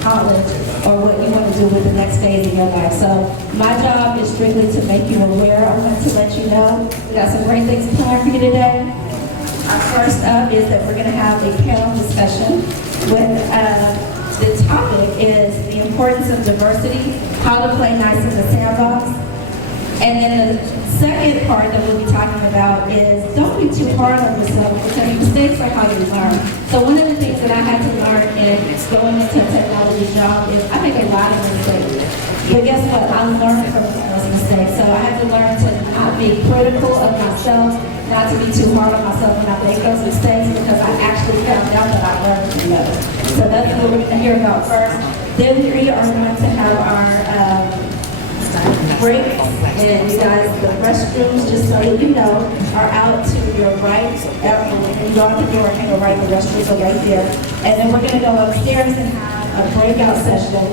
college or what you want to do with the next phase of your life. So my job is strictly to make you aware. I want to let you know we got some great things planned for you today. First up is that we're going to have a panel discussion with the topic is the importance of diversity, how to play nice in the sandbox. And then the second part that we'll be talking about is don't be too hard on yourself because mistakes are how you learn. So one of the things that I had to learn in going into a technology job is I make a lot of mistakes. But guess what? I learned from those mistakes. So I had to learn to not be critical of myself, not to be too hard on myself when I make those mistakes because I actually found out that I learned from those. So that's what we're going to hear about first. Then we are going to have our break, and you guys, the restrooms, just so you know, are out to your right. When you go out the door and go right, the restrooms are right there. And then we're going to go upstairs and have a breakout session.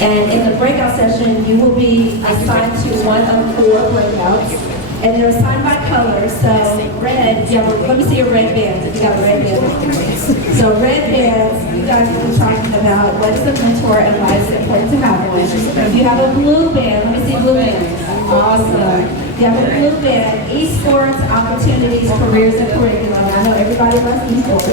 And in the breakout session, you will be assigned to one of 4 breakouts. And they're assigned by color. So red, let me see your red bands if you got a red band. So red bands, you guys will be talking about what is a mentor and why it's important to have one. If you have a blue band, let me see blue band. Awesome. If you have a blue band, esports, opportunities, careers, and curriculum. I know everybody loves esports.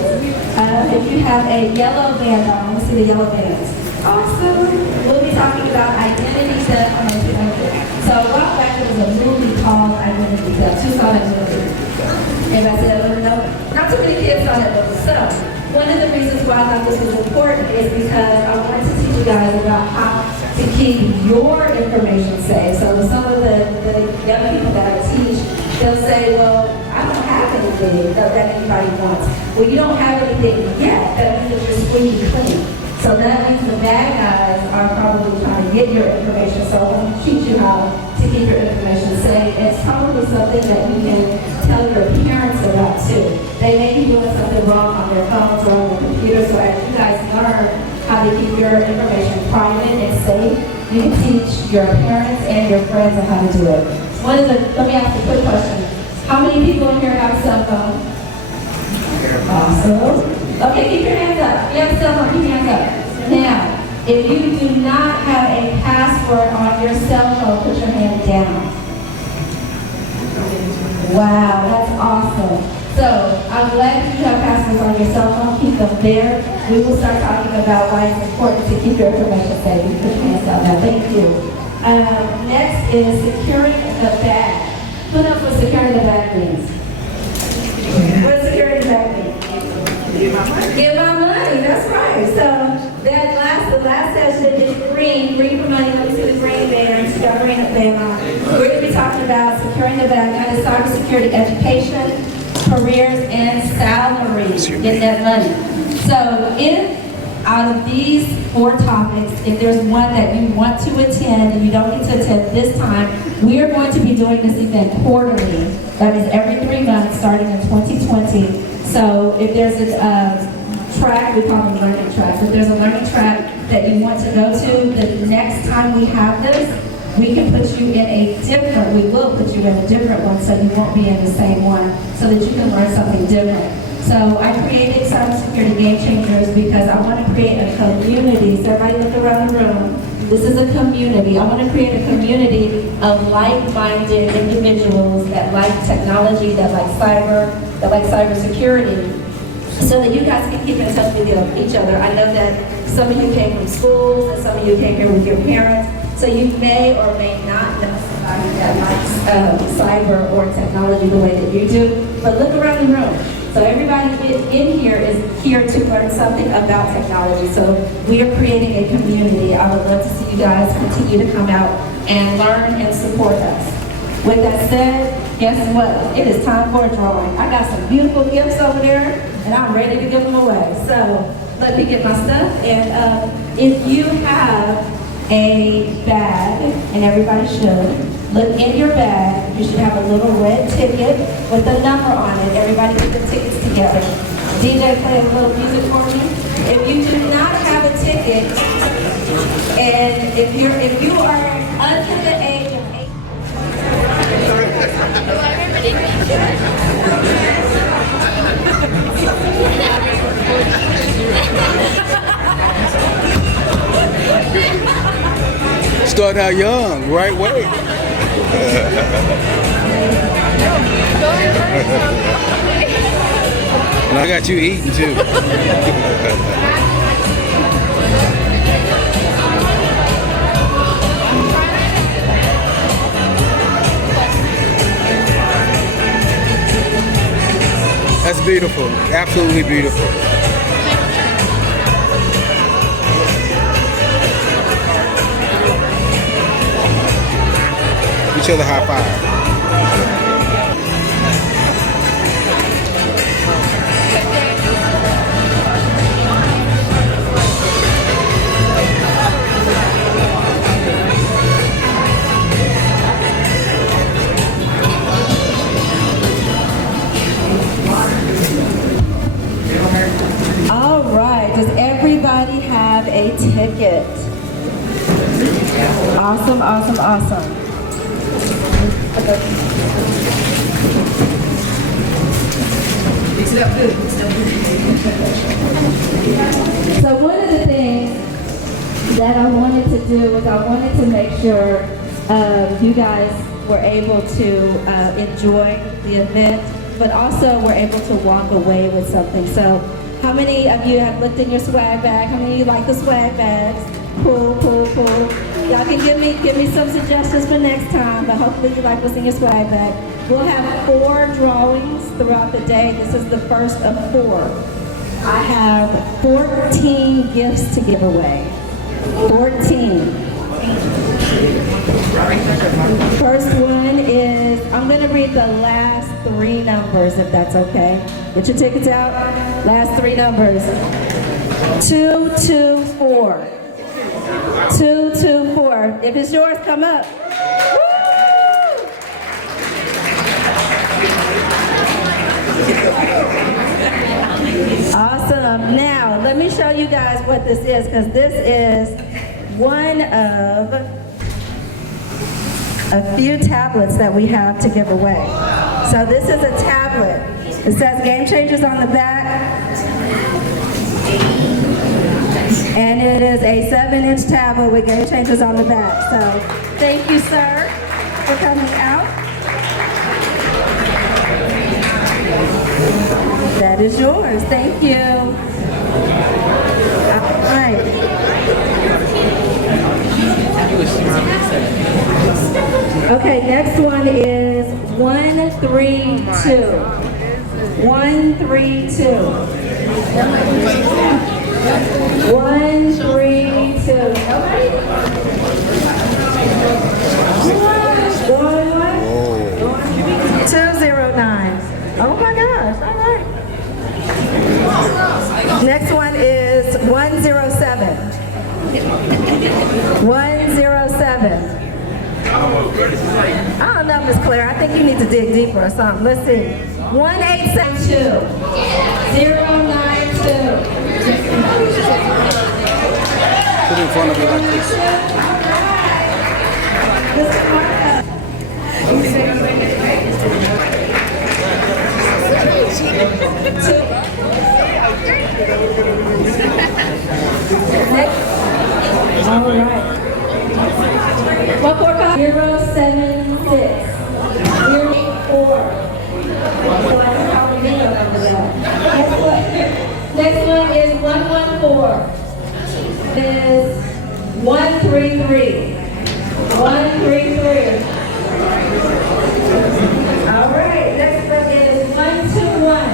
If you have a yellow band on, let me see the yellow bands. Awesome. We'll be talking about identity theft and identity. So a while back there was a movie called Identity Theft. Who saw that movie? Everybody said that movie? No? Not too many kids saw that movie. So one of the reasons why I thought this was important is because I wanted to teach you guys about how to keep your information safe. So some of the young people that I teach, they'll say, well, I don't have anything that anybody wants. Well, you don't have anything yet. That means that you're squeaky clean. So that means the bad guys are probably trying to get your information. So I'm going to teach you how to keep your information safe. It's probably something that you can tell your parents about too. They may be doing something wrong on their phones or on their computer. So as you guys learn how to keep your information private and safe, you can teach your parents and your friends on how to do it. Let me ask a quick question. How many people in here have a cell phone? Awesome. Okay, keep your hands up. If you have a cell phone, keep your hands up. Now, if you do not have a password on your cell phone, put your hand down. Wow, that's awesome. So, I'm glad you have passwords on your cell phone. Keep them there. We will start talking about why it's important to keep your information safe. You put your hands down now. Thank you. Next is securing the bag. Put up what securing the bag means. What does securing the bag mean? Give my money. Give my money, that's right. So the last session is green for money. Let me see the green bands. You got green up there. We're going to be talking about securing the bag. That is cybersecurity education, careers, and salaries. Get that money. So if out of these 4 topics, if there's one that you want to attend and you don't get to attend this time, we are going to be doing this event quarterly. That is every 3 months starting in 2020. So if there's a track, we call them learning tracks. If there's a learning track that you want to go to, the next time we have this, we can put you in we will put you in a different one so you won't be in the same one so that you can learn something different. So I created Cybersecurity Game Changers because I want to create a community. So everybody look around the room. This is a community. I want to create a community of like-minded individuals that like technology, that like cybersecurity, so that you guys can keep in touch with each other. I know that some of you came from schools and some of you came here with your parents, so you may or may not know somebody that likes cyber or technology the way that you do, but look around the room. So everybody in here is here to learn something about technology. So we are creating a community. I would love to see you guys continue to come out and learn and support us. With that said, guess what? It is time for a drawing. I got some beautiful gifts over there, and I'm ready to give them away. So let me get my stuff. And if you have a bag, and everybody should, look in your bag. You should have a little red ticket with a number on it. Everybody put the tickets together. DJ, play a little music for me. If you do not have a ticket, and if you are under the age of 18, start out young, right way. And I got you eating too. That's beautiful, absolutely beautiful. Each other high five. All right, does everybody have a ticket? Awesome, awesome, awesome. Mix it up good. So one of the things that I wanted to do was I wanted to make sure you guys were able to enjoy the event, but also were able to walk away with something. So how many of you have looked in your swag bag? How many of you like the swag bags? Pull, pull, pull. Y'all can give me some suggestions for next time, but hopefully you like what's in your swag bag. We'll have 4 drawings throughout the day. This is the first of 4. I have 14 gifts to give away. 14. First one is, I'm going to read the last 3 numbers, if that's okay. Get your tickets out. Last 3 numbers. 224. 224. If it's yours, come up. Woo! Awesome. Now, let me show you guys what this is, because this is one of a few tablets that we have to give away. So this is a tablet. It says Game Changers on the back. And it is a 7-inch tablet with Game Changers on the back. So thank you, sir, for coming out. That is yours. Thank you. All right. Okay, next one is 132. 132. 132. Going what? 209. Oh my gosh, all right. Next one is 107. 107. I don't know, Miss Claire. I think you need to dig deeper or something. Let's see. 1872. 092. Put it in front of you like this. All right. What more card? 076. 084. Next one is 114. Is 133. 133. All right. Next one is 121.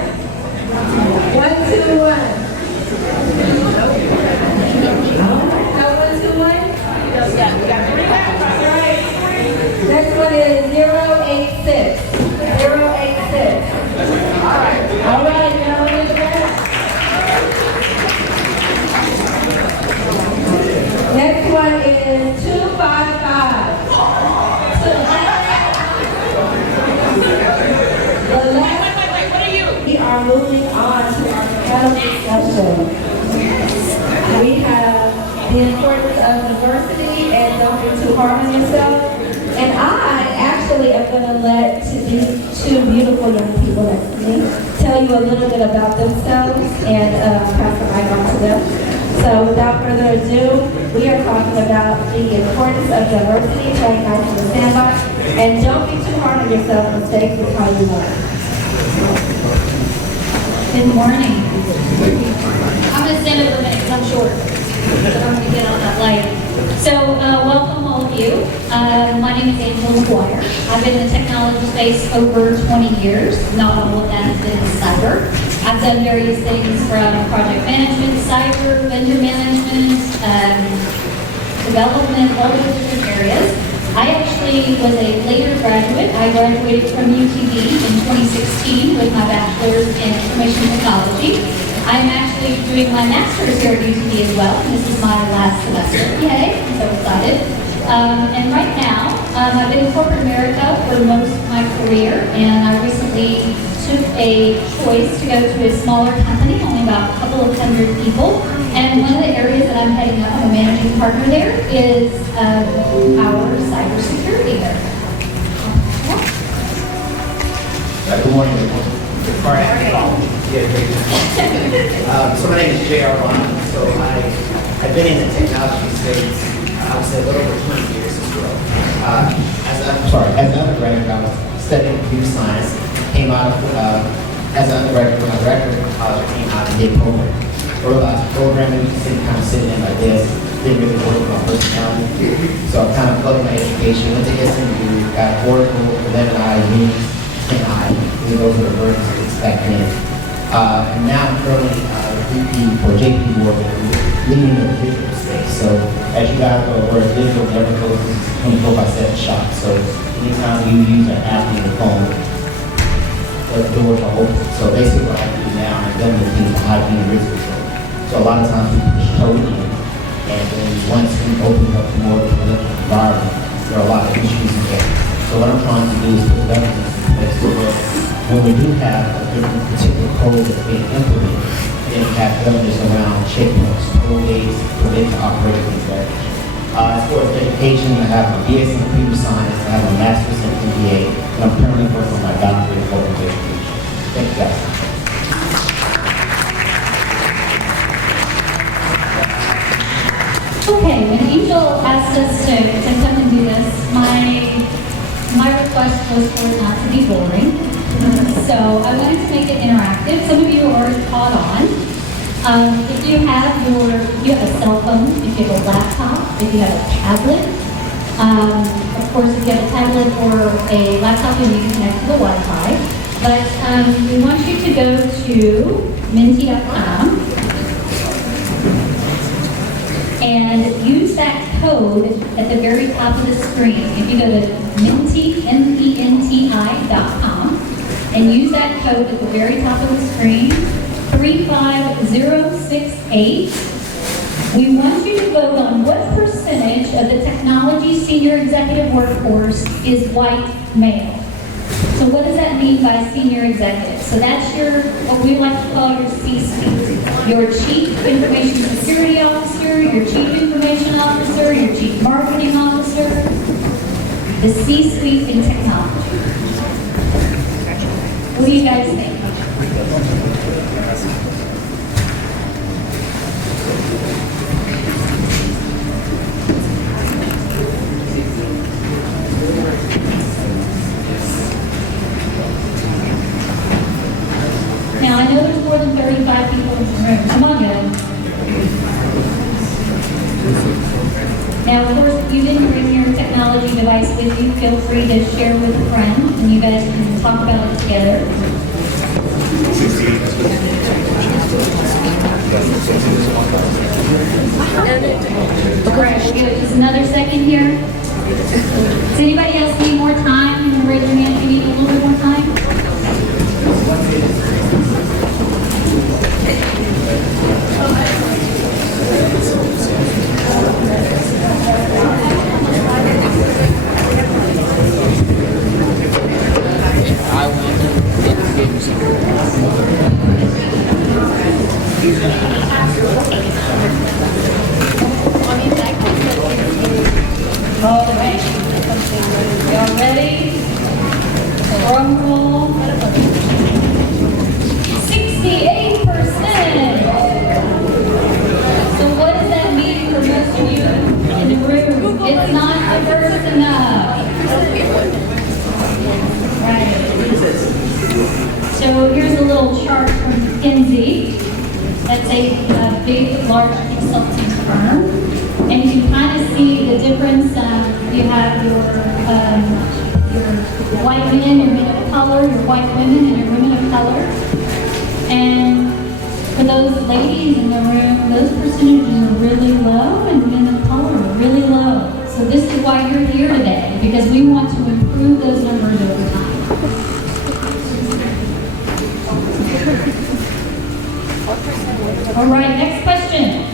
121. Next one is 086. 086. All right, now is that. Next one is 255. Wait, what are you? We are moving on to our panel discussion. We have the importance of diversity and don't get too hard on yourself. And I actually am going to let two beautiful young people next to me tell you a little bit about themselves and pass the mic on to them. So without further ado, we are talking about the importance of diversity to ignite in the sandbox. And don't be too hard on yourself. Mistakes is how you learn. Good morning. I'm going to stand over a minute because I'm short. So I'm going to get on that light. So welcome all of you. My name is Angela McGuire. I've been in the technology space over 20 years. Not all of that has been in cyber. I've done various things from project management, cyber, vendor management, development, all those different areas. I actually was a later graduate. I graduated from UTD in 2016 with my bachelor's in information technology. I'm actually doing my master's here at UTD as well, and this is my last semester. Yay, I'm so excited. And right now, I've been in corporate America for most of my career, and I recently took a choice to go to a smaller company, only about a couple of hundred people. And one of the areas that I'm heading up, I'm a managing partner there, is our cybersecurity there. Good morning, everyone. So my name is J.R. Bond. So I've been in the technology space, I would say a little over 20 years as well. As an undergraduate, I was studying computer science. Came out of, as an undergraduate, when I graduated from college, I came out and did programming. I realized programming, kind of sitting in my desk, didn't really work with my personality. So I kind of plugged my education, went to SMU, got Oracle, 11i, Unix, 10i. Those were the versions back then. And now I'm currently VP for JP Morgan, leading the digital space. So as you guys are aware, digital never closes, 24/7 shop. So anytime you use an app on your phone, the doors are open. So basically what I do now, I'm done with things like hygiene and risk control. So a lot of times we push code in, and then once we open up to more of the environment, there are a lot of issues in there. So what I'm trying to do is put governance in place so that when we do have a different particular code that's being implemented, then we have governance around checkpoints, toll dates, permit to operate, things like that. As far as education, I have a BS in computer science, I have a master's in MBA, and I'm currently working on my doctorate in public education. Thank you guys. Okay, when Angel asked us to come and do this, my request was for it not to be boring. So I wanted to make it interactive. Some of you are already caught on. If you have a cell phone, if you have a laptop, if you have a tablet, of course if you have a tablet or a laptop, you need to connect to the Wi-Fi. But we want you to go to minty.com and use that code at the very top of the screen. If you go to menti.com and use that code at the very top of the screen, 35068, we want you to vote on what percentage of the technology senior executive workforce is white male. So what does that mean by senior executive? So that's what we like to call your C-suite. Your Chief Information Security Officer, your Chief Information Officer, your Chief Marketing Officer, the C-suite in technology. What do you guys think? Now, I know there's more than 35 people in the room. Come on, guys. Now, of course, if you didn't bring your technology device with you, feel free to share with a friend, and you guys can talk about it together. Okay, we'll give it just another second here. Does anybody else need more time? You can raise your hand if you need a little bit more time. All right. Y'all ready? Drum roll. It's a big, large consulting firm. And you can kind of see the difference. You have your white men, your men of color, your white women, and your women of color. And for those ladies in the room, those percentages are really low, and the men of color are really low. So this is why you're here today, because we want to improve those numbers over time. All right, next question.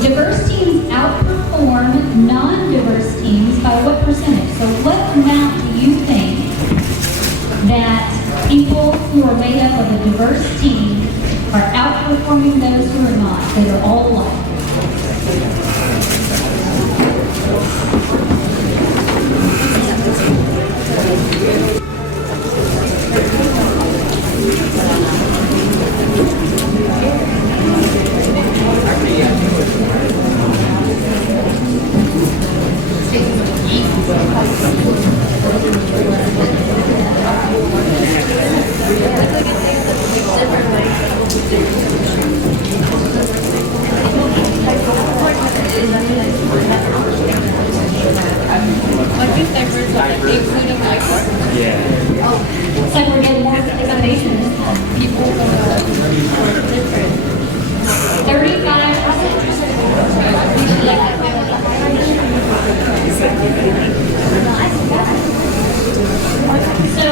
Diverse teams outperform non-diverse teams by what percentage? So what amount do you think that people who are made up of a diverse team are outperforming those who are not, that are all alike? It's like we're getting more participation this time. People are different. 35%. So,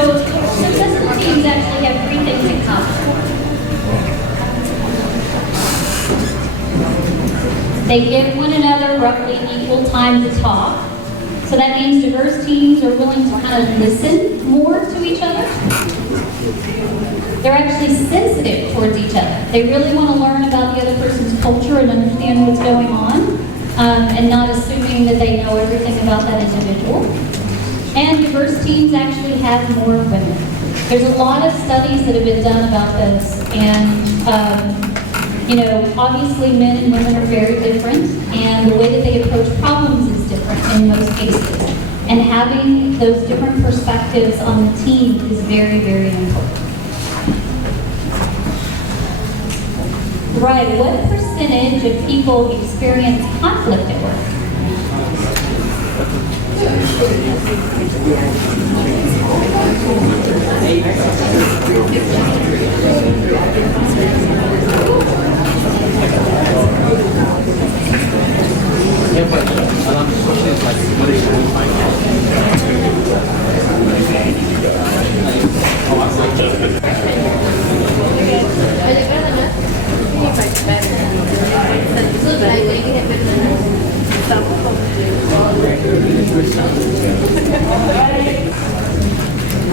successful teams actually have three things in common. They give one another roughly equal time to talk. So that means diverse teams are willing to kind of listen more to each other. They're actually sensitive towards each other. They really want to learn about the other person's culture and understand what's going on, and not assuming that they know everything about that individual. And diverse teams actually have more women. There's a lot of studies that have been done about this, and obviously men and women are very different, and the way that they approach problems is different in most cases. And having those different perspectives on the team is very, very important. Right, what percentage of people experience conflict at work?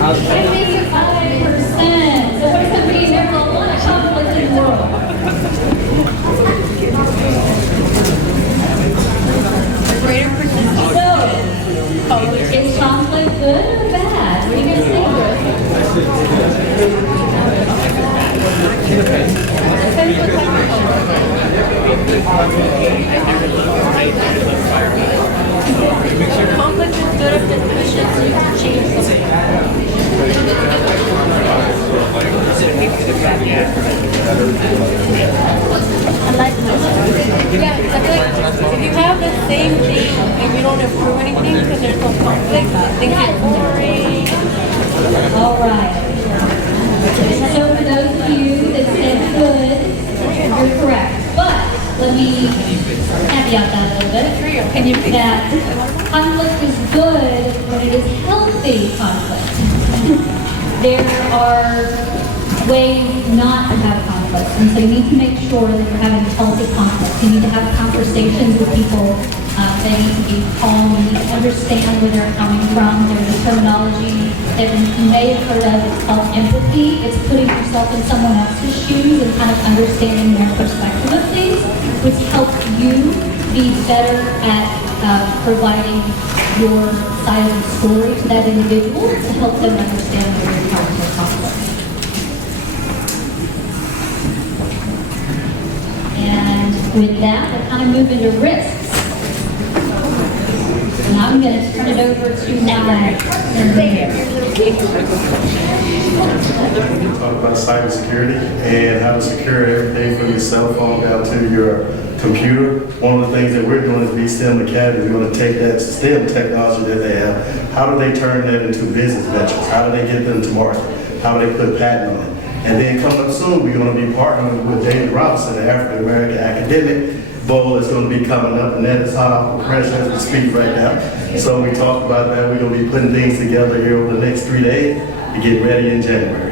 I make it 5%. So what does that mean? There's a lot of conflict in the world. Greater percentage. So, is conflict good or bad? What do you guys Conflict is good if it pushes you to change something. I like this. Yeah, because I feel like if you have the same thing and you don't improve anything because there's no conflict, things get boring. All right. So for those of you that said good, you're correct. But let me caveat that a little bit. For your opinion, That conflict is good when it is healthy conflict. There are ways not to have conflict, and so you need to make sure that you're having healthy conflict. You need to have conversations with people. They need to be calm. You need to understand where they're coming from. There's a terminology that you may have heard of. It's called empathy. It's putting yourself in someone else's shoes and kind of understanding their perspective of things, which helps you be better at providing your side of the story to that individual to help them understand where you're coming from conflict. And with that, we'll kind of move into risks. And I'm going to turn it over to my partner here. around cybersecurity and how to secure everything from your cell phone down to your computer. One of the things that we're doing is B-STEM Academy. We're going to take that STEM technology that they have. How do they turn that into business ventures? How do they get them to market? How do they put patent on it? And then coming up soon, we're going to be partnering with David Robinson, the African American Academic Bowl is going to be coming up, and that is hot off the press as we speak right now. So we talked about that. We're going to be putting things together here over the next 3 days to get ready in January.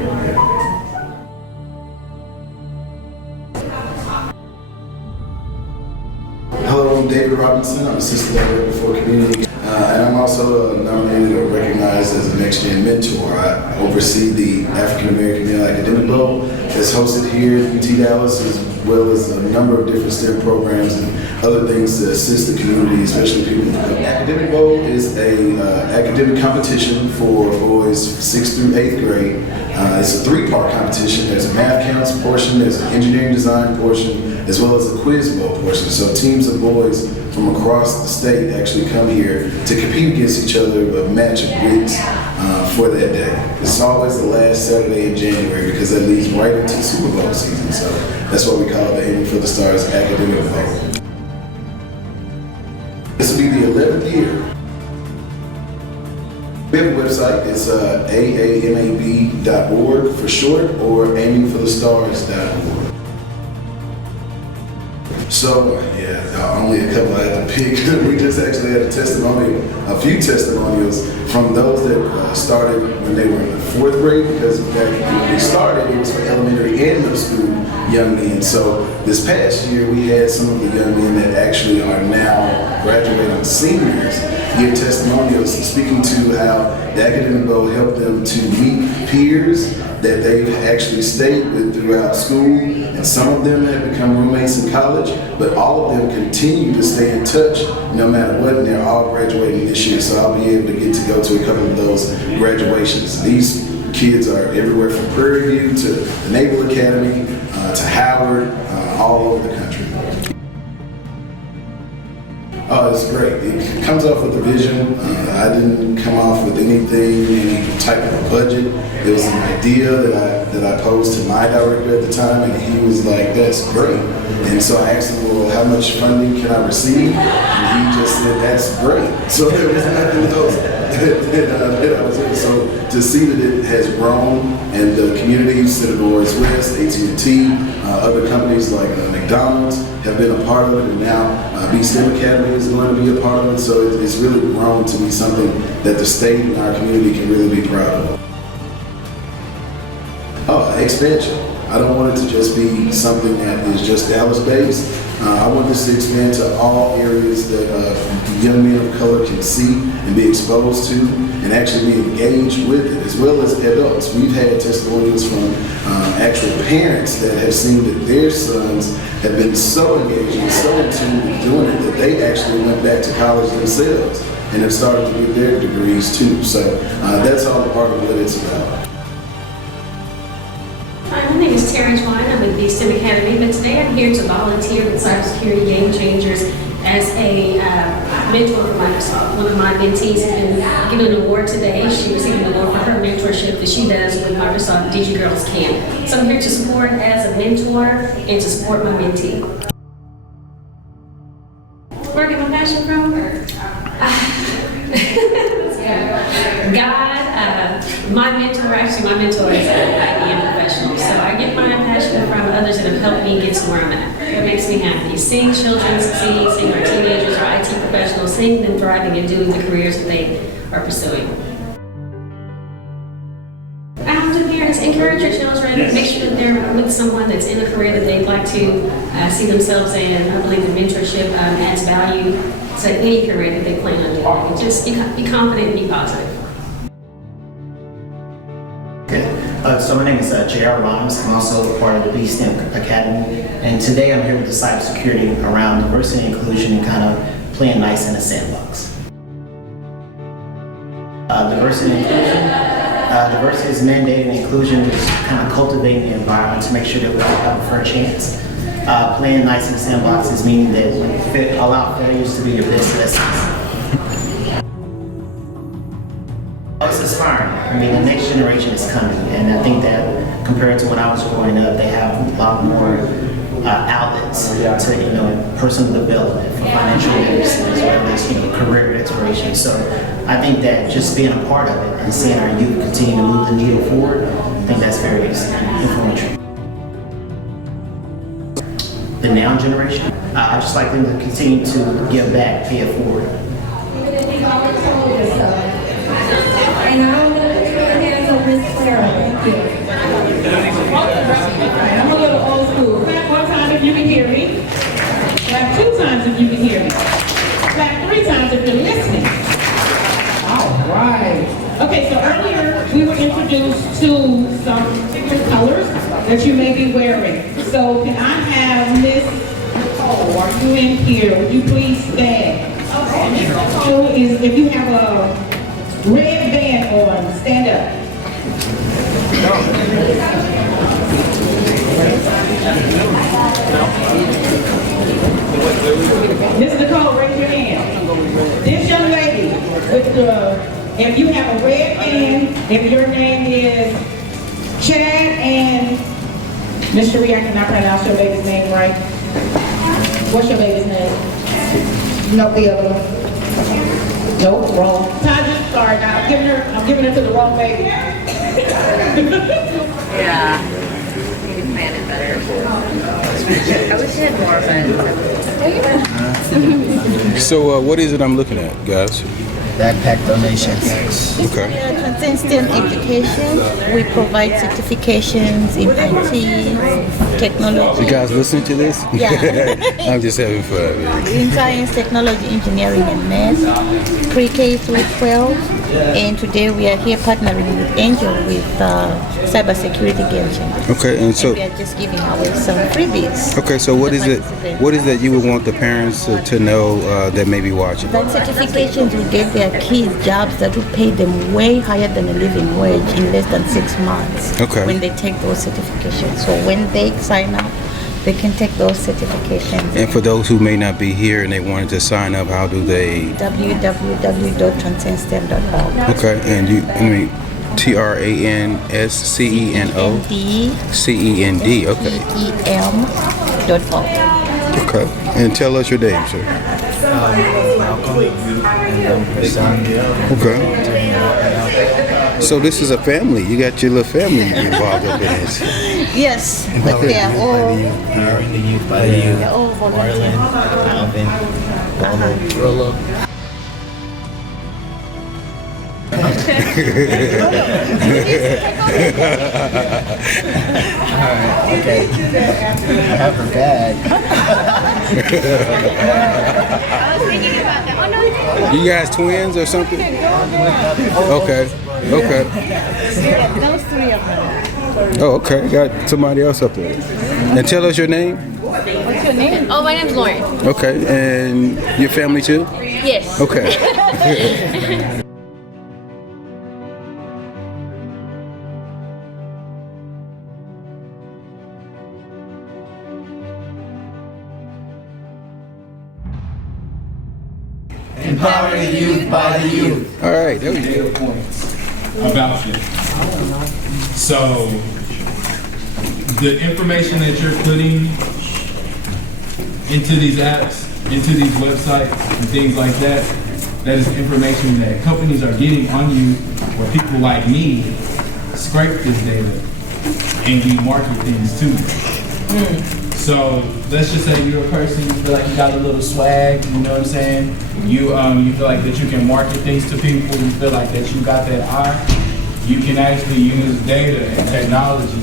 Hello, I'm David Robinson. I'm Assistant Director for Community. And I'm also nominated or recognized as a NextGen mentor. I oversee the African American Male Academic Bowl that's hosted here at UT Dallas, as well as a number of different STEM programs and other things to assist the community, especially people. The Academic Bowl is a academic competition for boys 6th through 8th grade. It's a 3-part competition. There's a math counts portion, there's an engineering design portion, as well as a quiz bowl portion. So teams of boys from across the state actually come here to compete against each other, a match of wits for that day. It's always the last Saturday in January because that leads right into Super Bowl season. So that's what we call it, the Aiming for the Stars Academic Bowl. This will be the 11th year. We have a website, it's aamab.org for short, or aimingforthestars.org. So, yeah, only a couple I had to pick. We just actually had a few testimonials from those that started when they were in the 4th grade, because back when we started, it was for elementary and middle school young men. So this past year, we had some of the young men that actually are now graduating seniors give testimonials speaking to how the Academic Bowl helped them to meet peers that they've actually stayed with throughout school, and some of them have become roommates in college, but all of them continue to stay in touch no matter what, and they're all graduating this year, so I'll be able to get to go to a couple of those graduations. These kids are everywhere from Prairie View to the Naval Academy to Howard, all over the country. Oh, it's great. It comes off with a vision. I didn't come off with anything, any type of a budget. It was an idea that I posed to my director at the time, and he was like, "That's great." And so I asked him, "Well, how much funding can I receive?" And he just said, "That's great." So there was nothing else that I was in. So to see that it has grown, and the communities, Senator West, AT&T, other companies like McDonald's have been a part of it, and now B-STEM Academy is going to be a part of it. So it's really grown to be something that the state and our community can really be proud of. Expansion. I don't want it to just be something that is just Dallas-based. I want this to expand to all areas that young men of color can see and be exposed to, and actually be engaged with it, as well as adults. We've had testimonials from actual parents that have seen that their sons have been so engaged and so in tune with doing it that they actually went back to college themselves and have started to get their degrees too. So that's all a part of what it's about. Hi, my name is Terry Twine. I'm with B-STEM Academy, but today I'm here to volunteer with Cybersecurity Game Changers as a mentor for Microsoft. One of my mentees has been given an award today. She received an award for her mentorship that she does with Microsoft Digi Girls Camp. So I'm here to support as a mentor and to support my mentee. Where I get my passion from? God, my mentor is an IBM professional, so I get my passion from others that have helped me get to where I'm at. It makes me happy. Seeing children succeed, seeing our teenagers, our IT professionals, seeing them thriving and doing the careers that they are pursuing. To parents, encourage your children, make sure that they're with someone that's in a career that they'd like to see themselves in. I believe that mentorship adds value to any career that they plan on doing. Just be confident and be positive. So my name is J.R. Rhymes. I'm also a part of the B-STEM Academy, and today I'm here with the cybersecurity around diversity and inclusion and kind of playing nice in a sandbox. Diversity and inclusion. Diversity is mandated, and inclusion is kind of cultivating the environment to make sure that we all have a fair chance. Playing nice in a sandbox is meaning that allow failures to be your best lessons. It's inspiring. I mean, the next generation is coming, and I think that compared to when I was growing up, they have a lot more outlets to, personal development for financial literacy as well as, career exploration. So I think that just being a part of it and seeing our youth continue to move the needle forward, I think that's very influential. The now generation, I just like them to continue to give back, pay it forward. And now I'm going to put your hands on Miss Clara. Thank you. I'm a little old school. Clap one time if you can hear me. Clap 2 times if you can hear me. Clap 3 times if you're listening. All right. Okay, so earlier we were introduced to some particular colors that you may be wearing. So can I have Miss Nicole, are you in here? Would you please stand? Miss Nicole is, if you have a red band on, stand up. Miss Nicole, raise your hand. This young lady with if you have a red band, if your name is Chad and Miss Cherie, I cannot pronounce your baby's name right. What's your baby's name? No, the other one. Nope, wrong. Taja, sorry, I'm giving her to the wrong baby. Yeah. Maybe plan it better. I wish I had more, but. So what is it I'm looking at, guys? Backpack donations. Okay. We are Transcend STEM education. We provide certifications in IT, technology. You guys listening to this? Yeah. I'm just having fun. In science, technology, engineering, and math, pre-K through 12. And today we are here partnering with Angel with cybersecurity game changer. Okay, and so we are just giving away some freebies. okay, so what is it? What is that you would want the parents to know that may be watching? That certifications will get their kids jobs that will pay them way higher than a living wage in less than 6 months. Okay. When they take those certifications, so when they sign up, they can take those certifications. And for those who may not be here and they wanted to sign up, how do they? www.transcendstem.org. Okay, and TRANSCENO CEND. Okay. EM.org. Okay, and tell us your name, sir. Okay. So this is a family. You got your little family involved up in this. Yes, but they are all Empowering the youth by the youth. all volunteer. Alvin, Paulo, Rolo. Alright, okay. I have her bag. You guys twins or something? Okay. Okay. Those 3 of them. Oh, okay. Got somebody else up there. And tell us your name. What's your name? Oh, my name's Lauren. Okay. And your family too? Yes. Okay. Empowering the youth by the youth. All right. There we go. About you. So, the information that you're putting into these apps, into these websites, and things like that, that is information that companies are getting on you, or people like me scrape this data and we market things to you. So let's just say you're a person, you feel like you got a little swag, you know what I'm saying? You feel like that you can market things to people, you feel like that you got that eye. You can actually use data and technology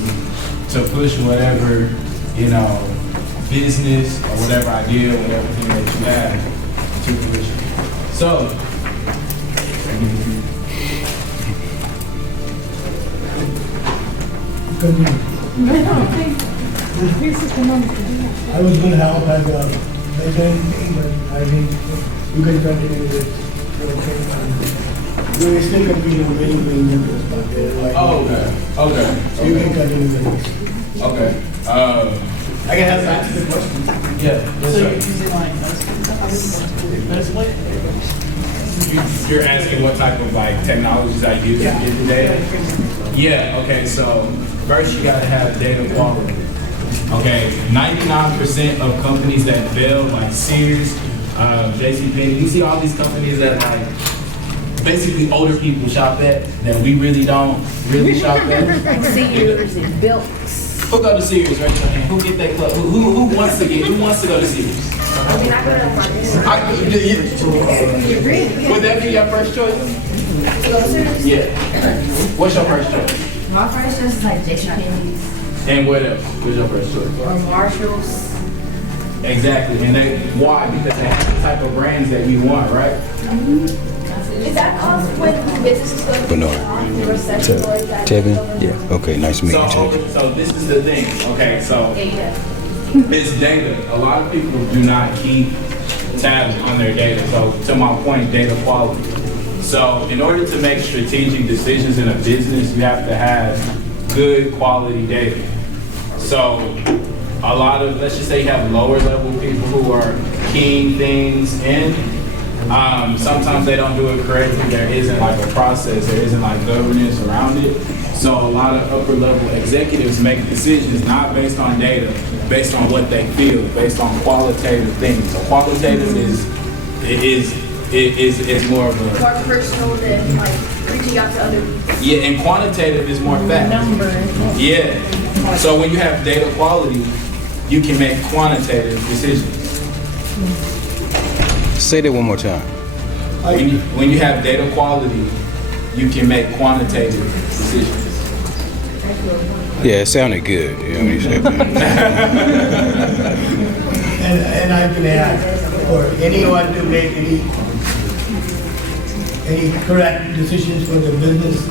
to push whatever, business or whatever idea, whatever thing that you have to fruition. So, I was going to help as a maybe, but I think you can continue with your thing. We still compete on many things, but they're like. oh, okay. So you can continue with this. Okay. I can have to answer the question. Yeah. Yes, So sir. you're using like best play? You're asking what type of like technologies I use to get the data? Yeah, okay, so first you gotta have data quality. Okay, 99% of companies that fail, like Sears, JCPenney, you see all these companies that like basically older people shop at that we really don't really shop at. Like Sears and Bilks. Who go to Sears, right? Who get that club? Who wants to go to Sears? I mean, I go to Marcus. Would that be your first choice? Yeah. What's your first choice? My first choice is like JCPenney's. And what else? What's your first choice? Or Marshalls. Exactly. And why? Because they have the type of brands that we want, right? Is that also when businesses go to Bernard. recession or is that? Tevin? Yeah. Okay, nice to meet you, Tevin. So this is the thing. Okay, so it's data. A lot of people do not keep tabs on their data. So to my point, data quality. So in order to make strategic decisions in a business, you have to have good quality data. So a lot of, let's just say you have lower level people who are keying things in. Sometimes they don't do it correctly. There isn't like a process. There isn't like governance around it. So a lot of upper level executives make decisions not based on data, based on what they feel, based on qualitative things. So qualitative is more of a More personal than like reaching out to other people. yeah, and quantitative is more fact. Numbers. Yeah. So when you have data quality, you can make quantitative decisions. Say that one more time. When you have data quality, you can make quantitative decisions. Yeah, it sounded good. You know what you said. And I can add, for anyone to make any correct decisions for the business,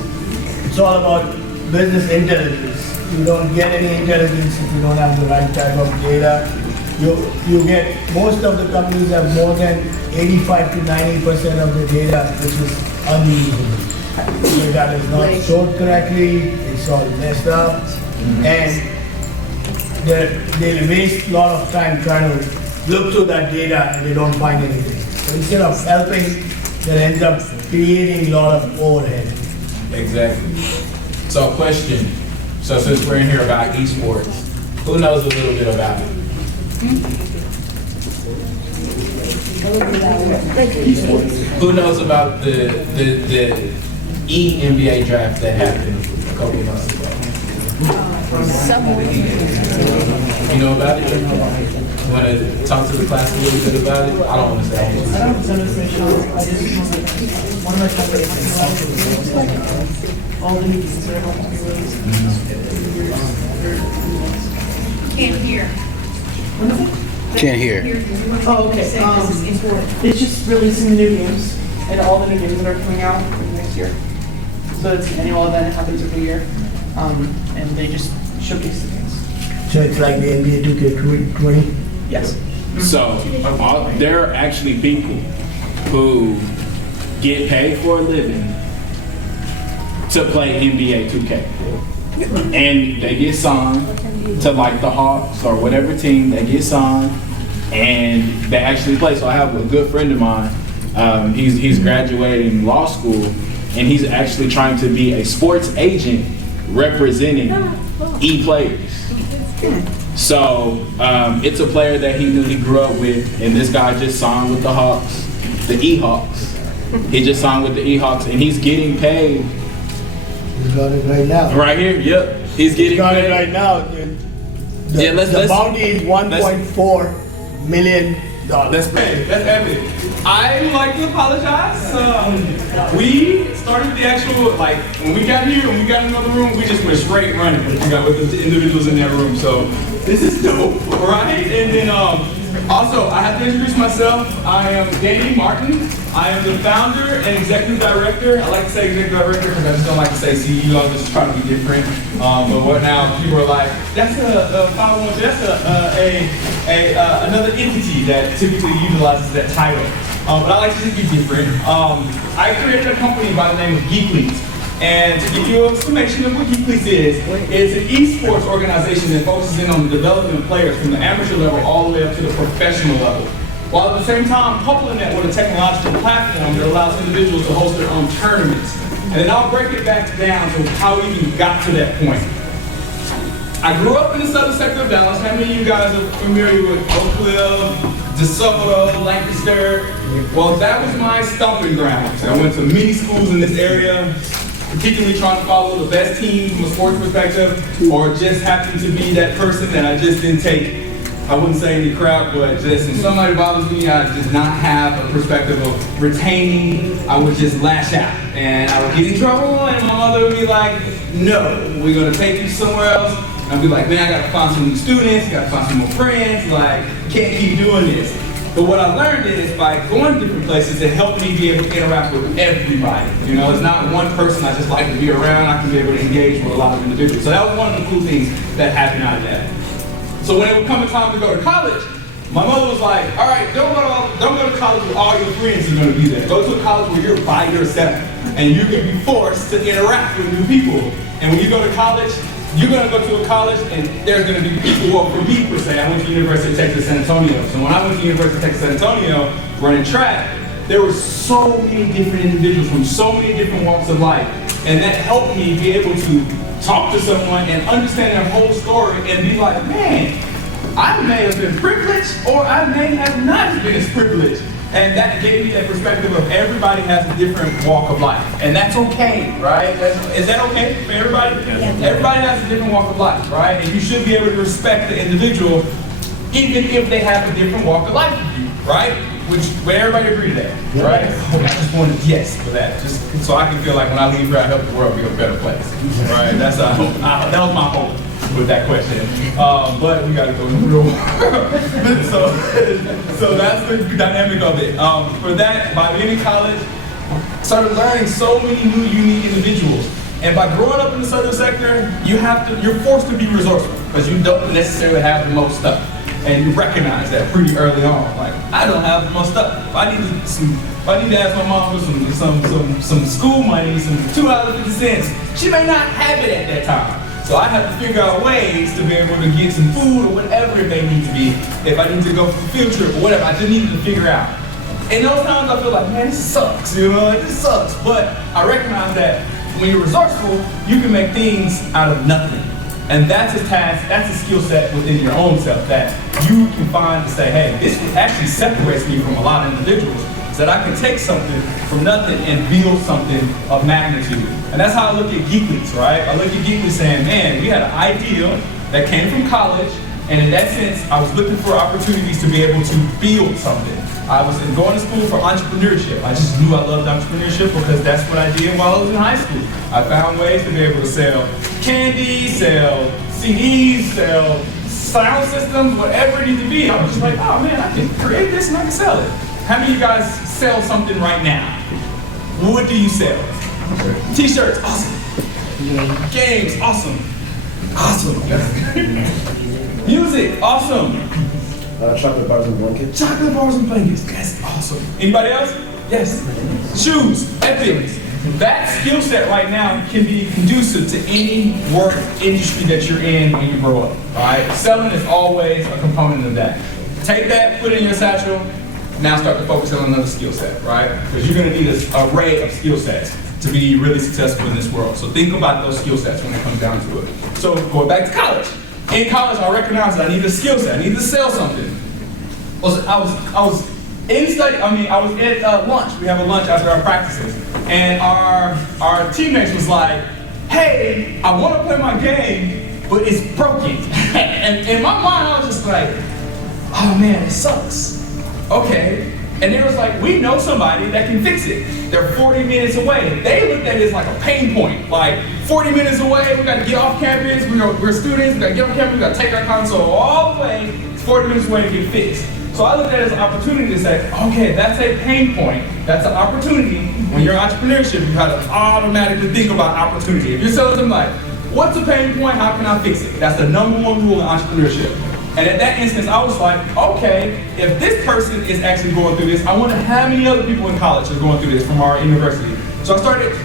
it's all about business intelligence. You don't get any intelligence if you don't have the right type of data. You get, most of the companies have more than 85 to 90% of the data which is unusable. The data is not stored correctly, it's all messed up, and they waste a lot of time trying to look through that data and they don't find anything. So instead of helping, they end up creating a lot of overhead. Exactly. So question, so since we're in here about esports, who knows a little bit about it? Who knows about the NBA draft that happened a couple of months ago? You know about it? You want to talk to the class a little bit about it? I don't want to say anything. One of my companies all the meetings are helping Can't hear. Can't hear. Oh, okay. It's just releasing the new games and all the new games that are coming out for the next year. So it's an annual event, it happens every year. And they just showcase the games. So it's like the NBA 2K20? Yes. So there are actually people who get paid for a living to play NBA 2K. And they get signed to like the Hawks or whatever team, they get signed and they actually play. So I have a good friend of mine, he's graduating law school and he's actually trying to be a sports agent representing e-players. So it's a player that he knew he grew up with, and this guy just signed with the Hawks, the E-Hawks. He just signed with the E-Hawks and he's getting paid. He's got it right now. Right here, yep. He's getting got paid. it right now. The bounty is $1.4 million. That's epic. That's epic. I would like to apologize. We started the actual, like, when we got here, when we got in another room, we just went straight running with the individuals in that room. So this is dope, right? And then also, I have to introduce myself. I am Danny Martin. I am the founder and executive director. I like to say executive director because I just don't like to say CEO. I'm just trying to be different. But what now? People are like, that's a 501. That's another entity that typically utilizes that title. But I like to just be different. I created a company by the name of Geekleaks. And to give you a summation of what Geekleaks is, it's an esports organization that focuses in on the development of players from the amateur level all the way up to the professional level. while at the same time coupling that with a technological platform that allows individuals to host their own tournaments. And then I'll break it back down to how we even got to that point. I grew up in the southern sector of Dallas. How many of you guys are familiar with Oak Cliff, DeSoto, Lancaster? Well, that was my stomping ground. I went to many schools in this area, particularly trying to follow the best team from a sports perspective, or just happened to be that person that I just didn't take, I wouldn't say any crap, but just if somebody bothers me, I did not have a perspective of retaining. I would just lash out, and I would get in trouble, and my mother would be like, no, we're gonna take you somewhere else. And I'd be like, man, I gotta find some new students, gotta find some more friends, like, can't keep doing this. But what I learned is by going to different places, it helped me be able to interact with everybody. You know, it's not one person I just like to be around, I can be able to engage with a lot of individuals. So that was one of the cool things that happened out of that. So when it would come time to go to college, my mother was like, all right, don't go to college with all your friends who are gonna be there. Go to a college where you're by yourself and you can be forced to interact with new people. And when you go to college, you're gonna go to a college and there's gonna be people, well for me per se, I went to University of Texas San Antonio. So when I went to University of Texas San Antonio running track, there were so many different individuals from so many different walks of life. And that helped me be able to talk to someone and understand their whole story and be like, man, I may have been privileged or I may have not been as privileged. And that gave me that perspective of everybody has a different walk of life. And that's okay, right? Is that okay for everybody? Yes. Everybody has a different walk of life, right? And you should be able to respect the individual even if they have a different walk of life with you, right? Where everybody agree to that, right? I just wanted yes for that, just so I can feel like when I leave here, I help the world be a better place, right? That's that was my hope with that question. But we gotta go in the real world. so that's the dynamic of it. For that, by being in college, started learning so many new, unique individuals. And by growing up in the southern sector, you're forced to be resourceful because you don't necessarily have the most stuff. And you recognize that pretty early on. Like, I don't have the most stuff. If I need to ask my mom for some school money, some $2.50, she may not have it at that time. So I have to figure out ways to be able to get some food or whatever it may need to be. If I need to go for a field trip or whatever, I just needed to figure out. And those times I feel like, man, this sucks, you know, like, this sucks. But I recognize that when you're resourceful, you can make things out of nothing. And that's a task, that's a skill set within your own self that you can find to say, hey, this actually separates me from a lot of individuals, so that I can take something from nothing and build something of magnitude. And that's how I look at Geekly's, right? I look at Geekly saying, man, we had an idea that came from college, and in that sense, I was looking for opportunities to be able to build something. I was going to school for entrepreneurship. I just knew I loved entrepreneurship because that's what I did while I was in high school. I found ways to be able to sell candy, sell CDs, sell sound systems, whatever it needed to be. I was just like, oh man, I can create this and I can sell it. How many of you guys sell something right now? What do you sell? T-shirts, awesome. Games, awesome. Awesome. Music, awesome. Chocolate bars and blankets. Chocolate bars and blankets, that's awesome. Anybody else? Yes. Shoes, epic. That skill set right now can be conducive to any work industry that you're in when you grow up, all right? Selling is always a component of that. Take that, put it in your satchel, now start to focus on another skill set, right? Because you're gonna need an array of skill sets to be really successful in this world. So think about those skill sets when it comes down to it. So going back to college. In college, I recognized that I needed a skill set. I needed to sell something. I was at lunch. We have a lunch after our practices, and our teammates was like, "Hey, I want to play my game, but it's broken." And in my mind, I was just like, "Oh man, it sucks." Okay. And they was like, we know somebody that can fix it. They're 40 minutes away. They looked at it as like a pain point. Like 40 minutes away, we gotta get off campus, we're students, we gotta get off campus, we gotta take our console all the way, it's 40 minutes away to get fixed. So I looked at it as an opportunity to say, okay, that's a pain point. That's an opportunity. When you're in entrepreneurship, you have to automatically think about opportunity. If you're selling something like, what's a pain point, how can I fix it? That's the #1 rule in entrepreneurship. And at that instance, I was like, okay, if this person is actually going through this, I wonder how many other people in college are going through this from our university. So I started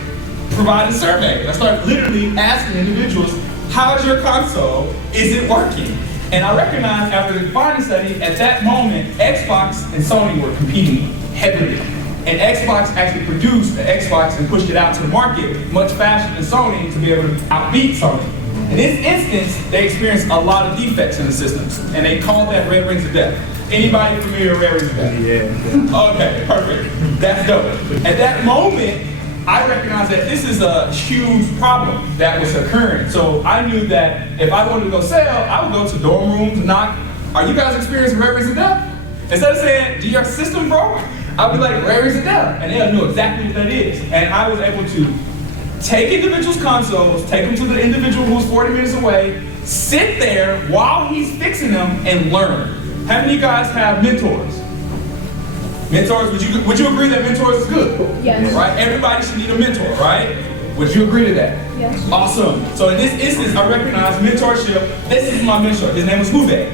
providing surveys. I started literally asking individuals, how's your console? Is it working? And I recognized after the finding study, at that moment, Xbox and Sony were competing heavily. And Xbox actually produced the Xbox and pushed it out to the market much faster than Sony to be able to outbeat Sony. In this instance, they experienced a lot of defects in the systems, and they called that red rings of death. Anybody familiar with red rings of death? Yeah. Okay, perfect. That's dope. At that moment, I recognized that this is a huge problem that was occurring. So I knew that if I wanted to go sell, I would go to dorm rooms, knock, are you guys experiencing red rings of death? Instead of saying, do your system broke? I'd be like, red rings of death, and they'll know exactly what that is. And I was able to take individuals' consoles, take them to the individual who's 40 minutes away, sit there while he's fixing them and learn. How many of you guys have mentors? Mentors, would you agree that mentors is good? Yes. Right? Everybody should need a mentor, right? Would you agree to that? Yes. Awesome. So in this instance, I recognize mentorship. This is my mentor. His name was Huve.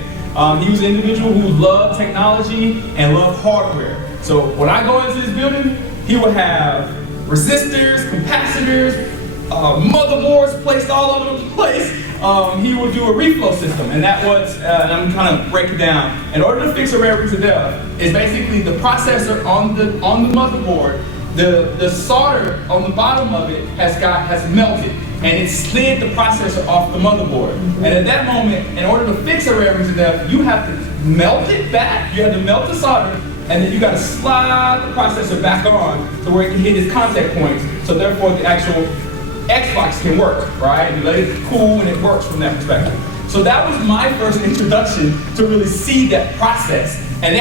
He was an individual who loved technology and loved hardware. So when I go into this building, he would have resistors, capacitors, motherboards placed all over the place. He would do a reflow system, and that was, and I'm kind of breaking down. In order to fix a red rings of death, it's basically the processor on the motherboard. The solder on the bottom of it has melted, and it slid the processor off the motherboard. And at that moment, in order to fix a red rings of death, you have to melt it back. You have to melt the solder, and then you got to slide the processor back on to where it can hit its contact points. So therefore, the actual Xbox can work, right? You let it cool and it works from that perspective. So that was my first introduction to really see that process. And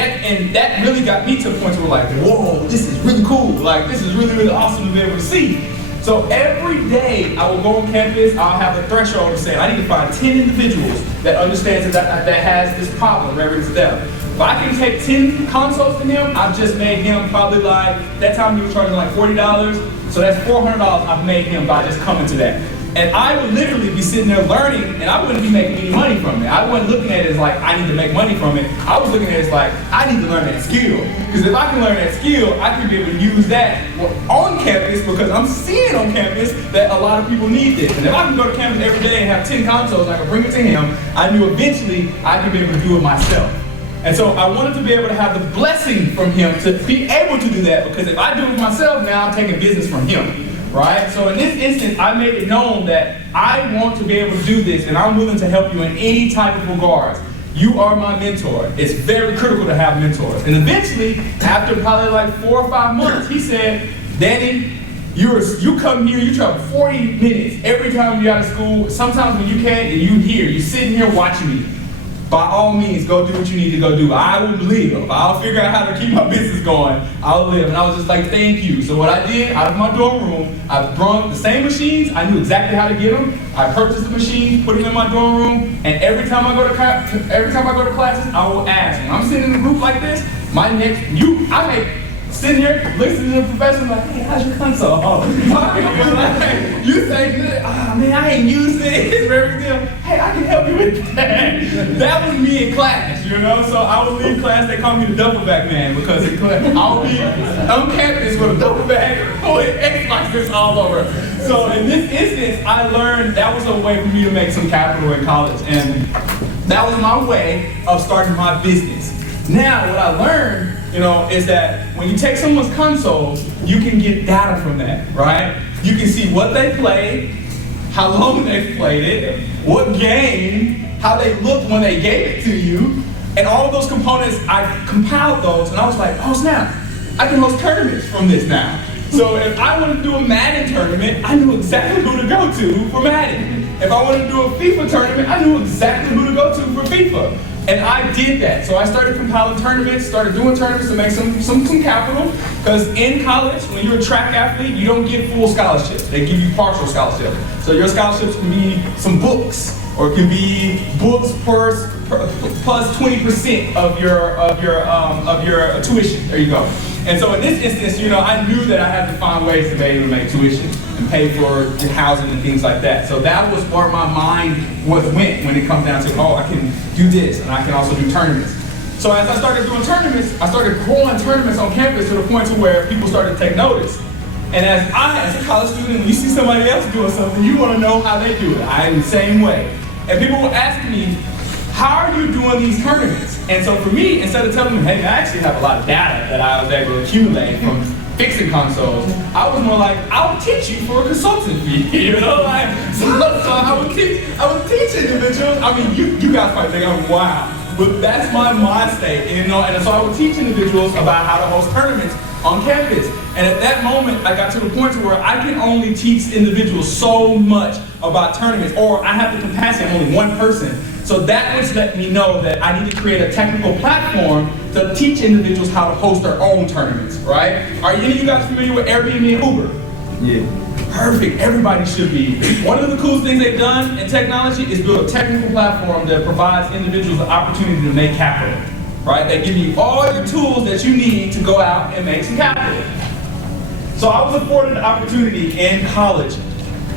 that really got me to the point where like, whoa, this is really cool. Like, this is really, really awesome to be able to see. So every day I will go on campus, I'll have a threshold of saying, I need to find 10 individuals that understands that has this problem, red rings of death. If I can take 10 consoles to him, I've just made him probably like, that time he was charging like $40. So that's $400 I've made him by just coming to that. And I would literally be sitting there learning, and I wouldn't be making any money from it. I wasn't looking at it as like, I need to make money from it. I was looking at it as like, I need to learn that skill. Because if I can learn that skill, I can be able to use that on campus, because I'm seeing on campus that a lot of people need this. And if I can go to campus every day and have 10 consoles, I can bring it to him, I knew eventually I could be able to do it myself. And so I wanted to be able to have the blessing from him to be able to do that, because if I do it myself, now I'm taking business from him. Right? So in this instance, I made it known that I want to be able to do this, and I'm willing to help you in any type of regards. You are my mentor. It's very critical to have mentors. And eventually, after probably like 4 or 5 months, he said, Danny, you come here, you travel 40 minutes every time you're out of school. Sometimes when you can't, and you're sitting here watching me. By all means, go do what you need to go do. I will live. I'll figure out how to keep my business going. I'll live. And I was just like, thank you. So what I did, out of my dorm room, I brought the same machines. I knew exactly how to get them. I purchased the machines, put them in my dorm room, and every time I go to classes, I will ask. When I'm sitting in a group like this, sitting here, listening to the professor, like, hey, how's your console? Oh, you say, man, I ain't used it. Hey, I can help you with that. That was me in class, you know? So I would leave class, they call me the duffel bag man, because in class, I'll be on campus with a duffel bag, with Xboxes all over. So in this instance, I learned that was a way for me to make some capital in college. And that was my way of starting my business. Now, what I learned, is that when you take someone's console, you can get data from that, right? You can see what they played, how long they played it, what game, how they looked when they gave it to you, and all of those components, I compiled those, and I was like, oh snap, I can host tournaments from this now. So if I wanted to do a Madden tournament, I knew exactly who to go to for Madden. If I wanted to do a FIFA tournament, I knew exactly who to go to for FIFA. And I did that. So I started compiling tournaments, started doing tournaments to make some capital. Because in college, when you're a track athlete, you don't get full scholarships. They give you partial scholarships. So your scholarships can be some books, or it can be books plus 20% of your tuition. There you go. And so in this instance, I knew that I had to find ways to be able to make tuition and pay for housing and things like that. So that was where my mind went when it comes down to, oh, I can do this, and I can also do tournaments. So as I started doing tournaments, I started growing tournaments on campus to the point to where people started to take notice. And as a college student, when you see somebody else doing something, you want to know how they do it. I am the same way. And people would ask me, how are you doing these tournaments? And so for me, instead of telling them, hey, I actually have a lot of data that I was able to accumulate from fixing consoles, I was more like, I'll teach you for a consultant fee, you know, like, so I would teach individuals. I mean, you guys might think I'm wow, but that's my mind state, you know, and so I would teach individuals about how to host tournaments on campus. And at that moment, I got to the point to where I can only teach individuals so much about tournaments, or I have the capacity of only one person. So that was let me know that I need to create a technical platform to teach individuals how to host their own tournaments, right? Are any of you guys familiar with Airbnb and Uber? Yeah. Perfect, everybody should be. One of the coolest things they've done in technology is build a technical platform that provides individuals the opportunity to make capital, right? They give you all your tools that you need to go out and make some capital. So I was afforded the opportunity in college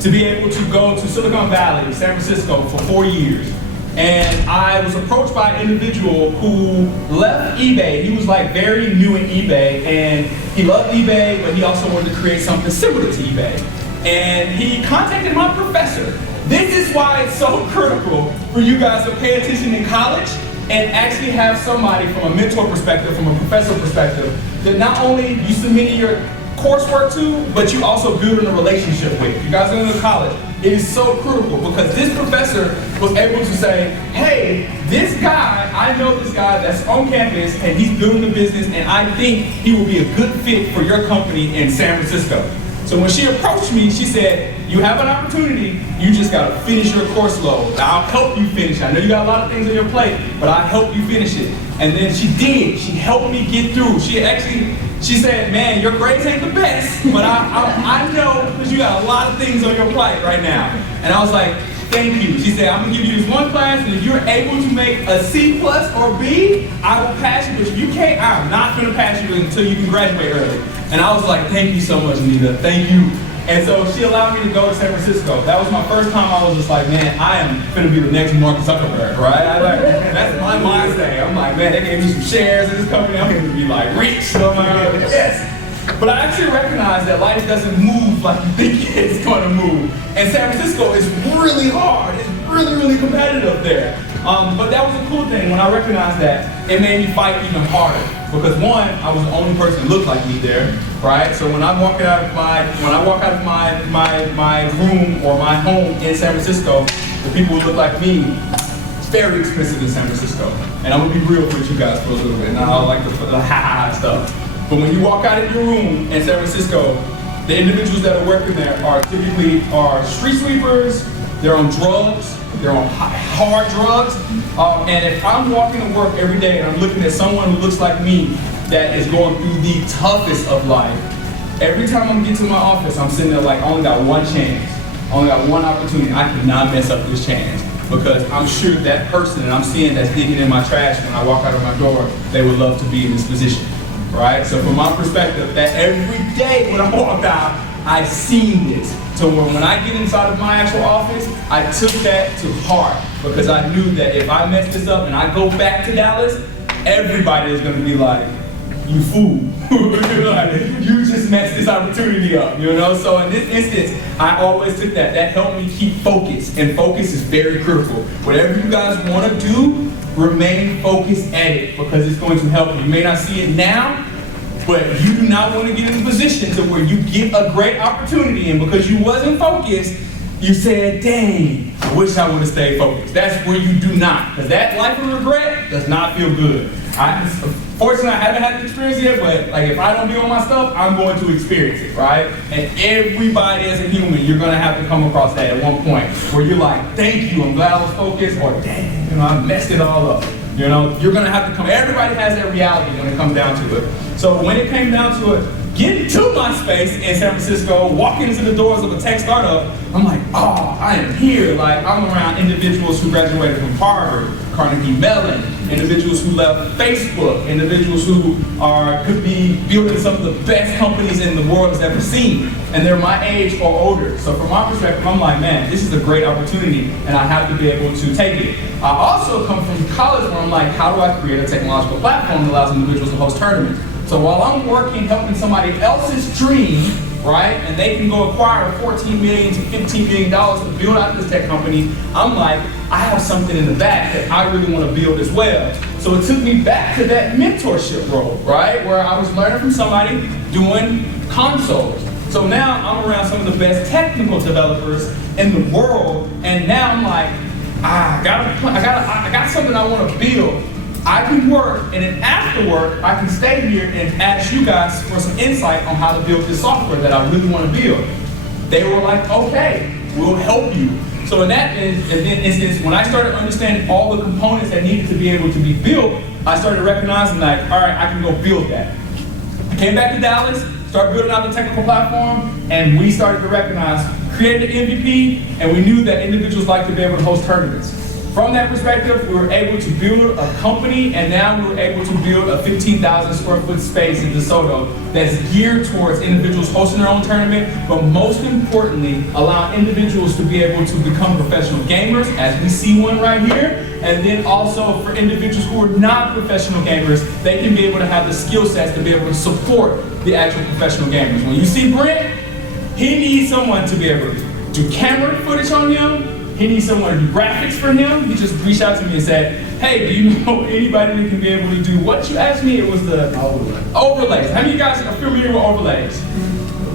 to be able to go to Silicon Valley, San Francisco for 4 years. And I was approached by an individual who left eBay. He was like very new in eBay, and he loved eBay, but he also wanted to create something similar to eBay. And he contacted my professor. This is why it's so critical for you guys to pay attention in college and actually have somebody from a mentor perspective, from a professor perspective, that not only you submit your coursework to, but you also build a relationship with. You guys are in college. It is so critical because this professor was able to say, hey, this guy, I know this guy that's on campus and he's building a business and I think he will be a good fit for your company in San Francisco. So when she approached me, she said, you have an opportunity, you just gotta finish your course load. I'll help you finish. I know you got a lot of things on your plate, but I'll help you finish it. And then she did. She helped me get through. She said, man, your grades ain't the best, but I know because you got a lot of things on your plate right now. And I was like, thank you. She said, I'm gonna give you this one class, and if you're able to make a C+ or B, I will pass you, but if you can't, I'm not gonna pass you until you can graduate early. And I was like, thank you so much, Anita, thank you. And so she allowed me to go to San Francisco. That was my first time. I was just like, man, I am gonna be the next Mark Zuckerberg, right? That's my mind state. I'm like, man, they gave me some shares in this company. I'm gonna be like rich. So I'm like, yes. But I actually recognize that life doesn't move like you think it's gonna move. And San Francisco is really hard. It's really, really competitive there. But that was a cool thing. When I recognized that, it made me fight even harder. Because one, I was the only person who looked like me there, right? So when I walk out of my room or my home in San Francisco, the people who look like me, it's very expensive in San Francisco. And I'm gonna be real with you guys for a little bit. And I don't like the ha-ha stuff. But when you walk out of your room in San Francisco, the individuals that are working there are typically street sweepers, they're on drugs, they're on hard drugs. And if I'm walking to work every day and I'm looking at someone who looks like me that is going through the toughest of life, every time I'm getting to my office, I'm sitting there like, I only got one chance. I only got one opportunity. I cannot mess up this chance. Because I'm sure that person that I'm seeing that's digging in my trash when I walk out of my door, they would love to be in this position. Right? So from my perspective, that every day when I walk out, I seen this. So when I get inside of my actual office, I took that to heart because I knew that if I mess this up and I go back to Dallas, everybody is going to be like, you fool. You just messed this opportunity up, you know? So in this instance, I always took that. That helped me keep focused, and focus is very critical. Whatever you guys want to do, remain focused at it because it's going to help you. You may not see it now, but you do not want to get in a position to where you get a great opportunity and because you wasn't focused, you said, dang, I wish I would have stayed focused. That's where you do not, because that life of regret does not feel good. Fortunately, I haven't had the experience yet, but like if I don't be on my stuff, I'm going to experience it, right? And everybody as a human, you're gonna have to come across that at one point where you're like, thank you, I'm glad I was focused, or dang, you know, I messed it all up. You know, you're gonna have to come, everybody has that reality when it comes down to it. So when it came down to it, getting to my space in San Francisco, walking into the doors of a tech startup, I'm like, oh, I am here. Like, I'm around individuals who graduated from Harvard, Carnegie Mellon, individuals who left Facebook, individuals who could be building some of the best companies in the world has ever seen, and they're my age or older. So from my perspective, I'm like, man, this is a great opportunity, and I have to be able to take it. I also come from college where I'm like, how do I create a technological platform that allows individuals to host tournaments? So while I'm working, helping somebody else's dream right? And they can go acquire $14 million to $15 million to build out this tech company. I'm like, I have something in the back that I really want to build as well. So it took me back to that mentorship role, right? Where I was learning from somebody doing consoles. So now I'm around some of the best technical developers in the world, and now I'm like, I got something I want to build. I can work, and then after work, I can stay here and ask you guys for some insight on how to build this software that I really want to build. They were like, okay, we'll help you. So in that instance, when I started understanding all the components that needed to be able to be built, I started recognizing like, all right, I can go build that. I came back to Dallas, started building out the technical platform, and we started to recognize, created an MVP, and we knew that individuals like to be able to host tournaments. From that perspective, we were able to build a company, and now we were able to build a 15,000 square foot space in DeSoto that's geared towards individuals hosting their own tournament, but most importantly, allow individuals to be able to become professional gamers, as we see one right here, and then also for individuals who are not professional gamers, they can be able to have the skill sets to be able to support the actual professional gamers. When you see Brent, he needs someone to be able to do camera footage on him. He needs someone to do graphics for him. He just reached out to me and said, hey, do you know anybody that can be able to do what you asked me? It was the overlays. How many of you guys are familiar with overlays?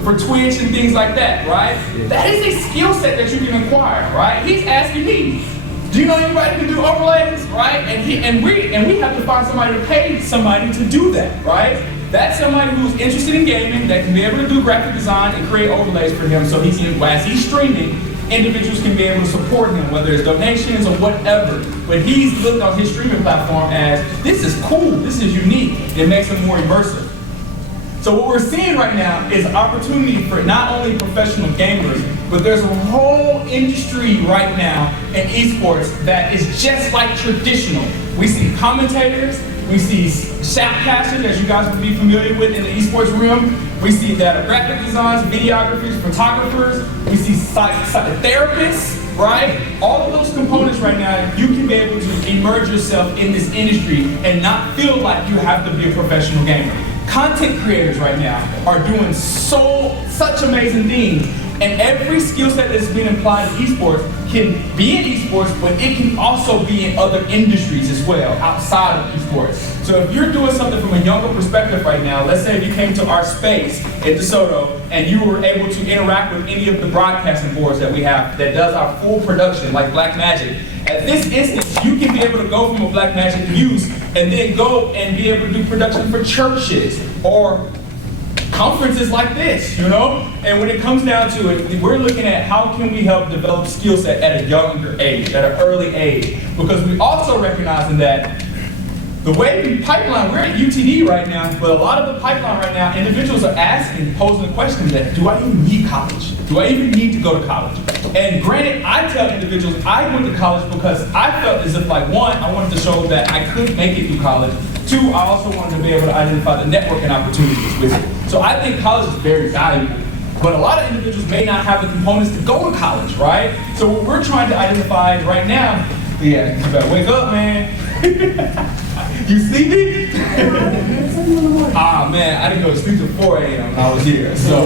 For Twitch and things like that, right? That is a skill set that you can acquire, right? He's asking me, do you know anybody who can do overlays, right? And we have to find somebody to pay somebody to do that, right? That's somebody who's interested in gaming that can be able to do graphic design and create overlays for him so he can, as he's streaming, individuals can be able to support him, whether it's donations or whatever. But he's looked on his streaming platform as, this is cool, this is unique. It makes him more immersive. So what we're seeing right now is an opportunity for not only professional gamers, but there's a whole industry right now in esports that is just like traditional. We see commentators, we see shoutcasters, as you guys would be familiar with in the esports realm. We see that graphic designs, videographers, photographers. We see therapists, right? All of those components right now, you can be able to immerse yourself in this industry and not feel like you have to be a professional gamer. Content creators right now are doing such amazing things. And every skill set that's been applied to esports can be in esports, but it can also be in other industries as well, outside of esports. So if you're doing something from a younger perspective right now, let's say if you came to our space at DeSoto and you were able to interact with any of the broadcasting boards that we have that does our full production, like Blackmagic. At this instance, you can be able to go from a Blackmagic use and then go and be able to do production for churches or conferences like this, you know? And when it comes down to it, we're looking at how can we help develop skill set at a younger age, at an early age, because we also recognizing that the way we pipeline, we're at UTD right now, but a lot of the pipeline right now, individuals are asking, posing the question that, do I even need college? Do I even need to go to college? And granted, I tell individuals I went to college because I felt as if, like, one, I wanted to show that I could make it through college. Two, I also wanted to be able to identify the networking opportunities with it. So I think college is very valuable. But a lot of individuals may not have the components to go to college, right? So what we're trying to identify right now, yeah, you better wake up, man. You sleepy? Ah, man, I didn't go to sleep till 4 a.m. when I was here, so.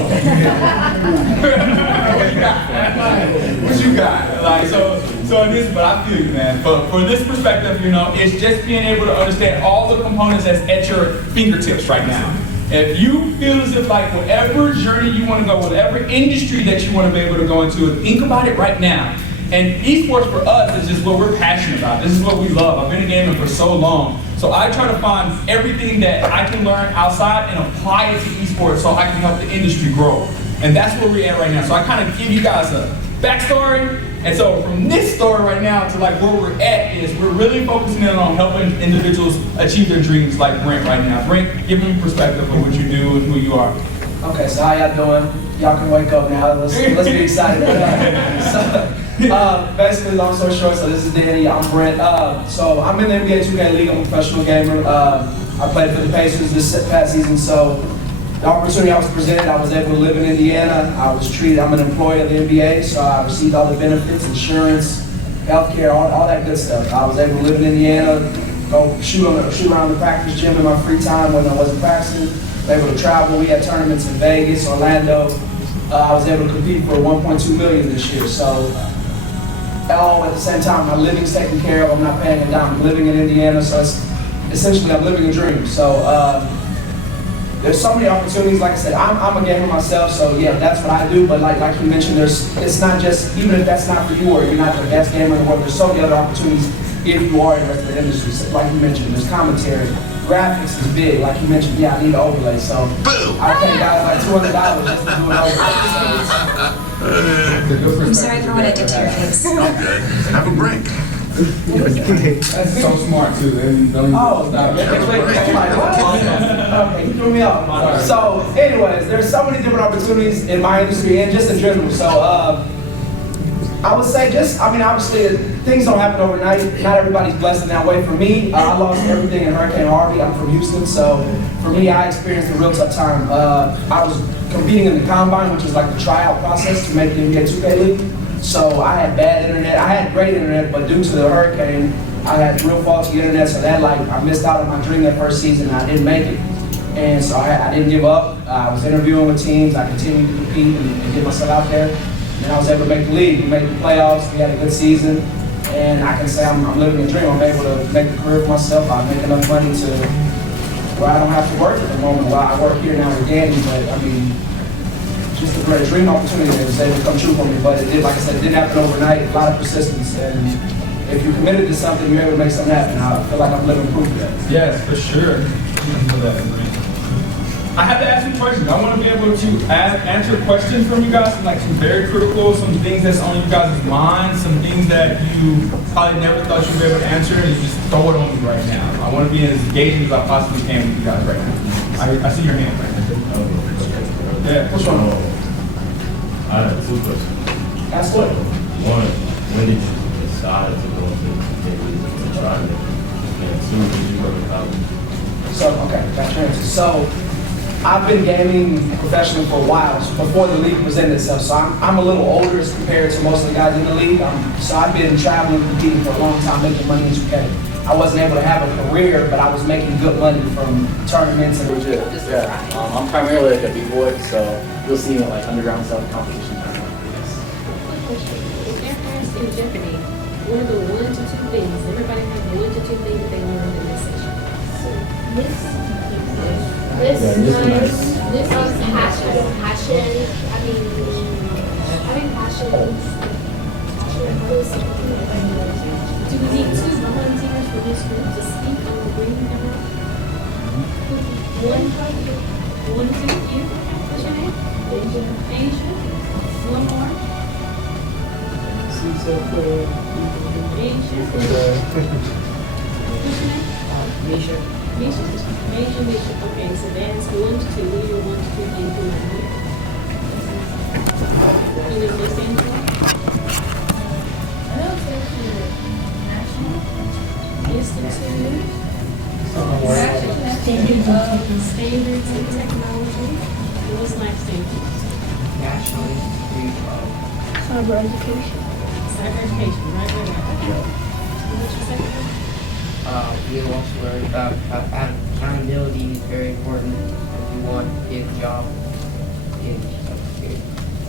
What you got? Like, so in this, but I feel you, man. But for this perspective, you know, it's just being able to understand all the components that's at your fingertips right now. If you feel as if, like, whatever journey you want to go, whatever industry that you want to be able to go into, think about it right now. And esports for us is just what we're passionate about. This is what we love. I've been in gaming for so long. So I try to find everything that I can learn outside and apply it to esports so I can help the industry grow. And that's where we're at right now. So I kind of give you guys a backstory. And so from this story right now to, like, where we're at is we're really focusing in on helping individuals achieve their dreams, like Brent right now. Brent, give me perspective of what you do and who you are. Okay, so how y'all doing? Y'all can wake up now. Let's be excited. Basically, long story short, so this is Danny, I'm Brent. So I'm in the NBA 2K League, I'm a professional gamer. I played for the Pacers this past season, so the opportunity I was presented, I was able to live in Indiana. I was treated, I'm an employee of the NBA, so I received all the benefits, insurance, healthcare, all that good stuff. I was able to live in Indiana, go shoot around the practice gym in my free time when I wasn't practicing. Able to travel. We had tournaments in Vegas, Orlando, I was able to compete for 1.2 million this year. So all at the same time, my living's taken care of. I'm not paying it down. I'm living in Indiana, so it's essentially I'm living a dream. So there's so many opportunities. Like I said, I'm a gamer myself, so yeah, that's what I do. But like you mentioned, it's not just, even if that's not for you or you're not the best gamer in the world, there's so many other opportunities if you are interested in the industry. So like you mentioned, there's commentary. Graphics is big. Like you mentioned, yeah, I need an overlay. So I pay guys like $200 just to do an overlay. I'm sorry for what I did to your face. Okay. Have a break. That's so smart too. Oh, okay, you threw me off. So, anyways, there's so many different opportunities in my industry and just in general. So, I would say obviously things don't happen overnight. Not everybody's blessed in that way. For me, I lost everything in Hurricane Harvey. I'm from Houston, so for me, I experienced a real tough time. I was competing in the combine, which is like the tryout process to make the NBA 2K League. So I had bad internet. I had great internet, but due to the hurricane, I had real faulty internet. So that I missed out on my dream that first season. And I didn't make it, and so I didn't give up. I was interviewing with teams. I continued to compete and get myself out there. And I was able to make the league. We made the playoffs. We had a good season, and I can say I'm living a dream. I'm able to make a career for myself. I make enough money to where I don't have to work at the moment. While I work here now with Danny, but I mean, just a great dream opportunity that was able to come true for me. But it did, like I said, it didn't happen overnight. A lot of persistence, and if you're committed to something, you're able to make something happen. I feel like I'm living proof of that. Yes, for sure. I have to ask you questions. I want to be able to answer questions from you guys, like some very critical, some things that's on you guys' mind, some things that you probably never thought you'd be able to answer, and you just throw it on me right now. I want to be as engaging as I possibly can with you guys right now. I see your hand right now. Yeah, what's wrong? I have two questions. Ask what? One, when did you decide to go to try it? And two, did you go to college? So, okay, got your answer. So, I've been gaming professionally for a while, before the league presented itself. So I'm a little older as compared to most of the guys in the league. So I've been traveling, competing for a long time, making money in 2K. I wasn't able to have a career, but I was making good money from tournaments and legit. Yeah, I'm primarily like a B-boy, so you'll see me like underground stuff, competition. If they're asked in Jeopardy, what are the 1 to 2 things? Everybody has 1 to 2 things that they learned in this session. This is passion. Passion. Having passion. Do we need 2 volunteers for this group to speak on the green camera? 1, 2, you? What's your name? Asia. 1 more? Asia. What's your name? Misha. Okay, so that's 1 to 2. What are your 1 to 2 things you learned here? Can you understand that? Institute. Standards and technology. What's next thing? National Institute Cyber education. Cyber education, right. What's your second one? We also learned about accountability is very important if you want to get a job in cybersecurity.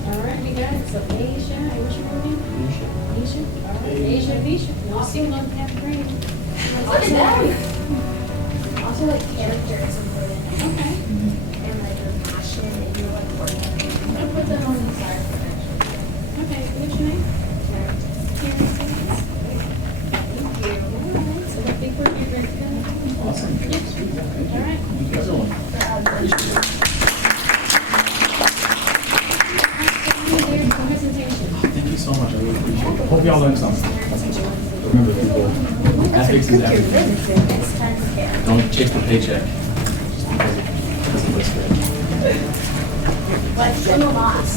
All right, we got it. So Asia, what's your name? Misha. All right, Asia. Y'all still don't have to bring it. Also, like character is important. Okay. And like your passion and your like work ethic. I'll put that on the side for that. Okay, what's your name? Karen. Thank you. All right, so I think we're ready to go. Awesome. All right. Thank you, everyone. Presentation. Thank you so much. I really appreciate it. Hope y'all learned something. Remember, people, ethics is everything. Don't chase the paycheck just because it looks good. What's in the loss?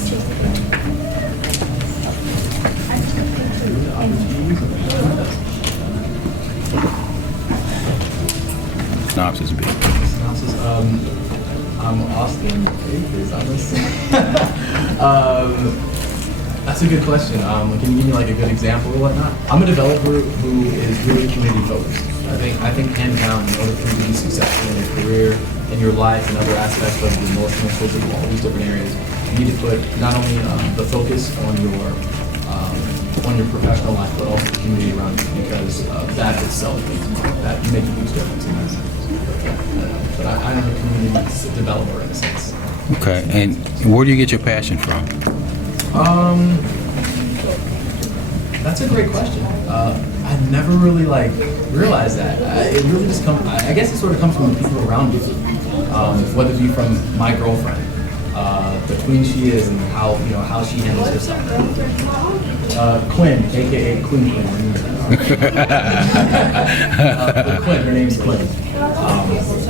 Synopsis big. Synopsis, I'm Austin. That's a good question. Can you give me like a good example or whatnot? I'm a developer who is really community focused. I think hands down, in order for me to be successful in a career in your life and other aspects of your emotional, physical, all these different areas, you need to put not only the focus on your professional life, but also the community around you, because that itself that make a huge difference in that sense. But I'm a community developer in a sense. Okay, and where do you get your passion from? That's a great question. I never really realized that. It really just comes. I guess it sort of comes from the people around me, whether it be from my girlfriend, the queen she is, and how she handles herself. Quinn, aka Queen. Quinn, her name's Quinn.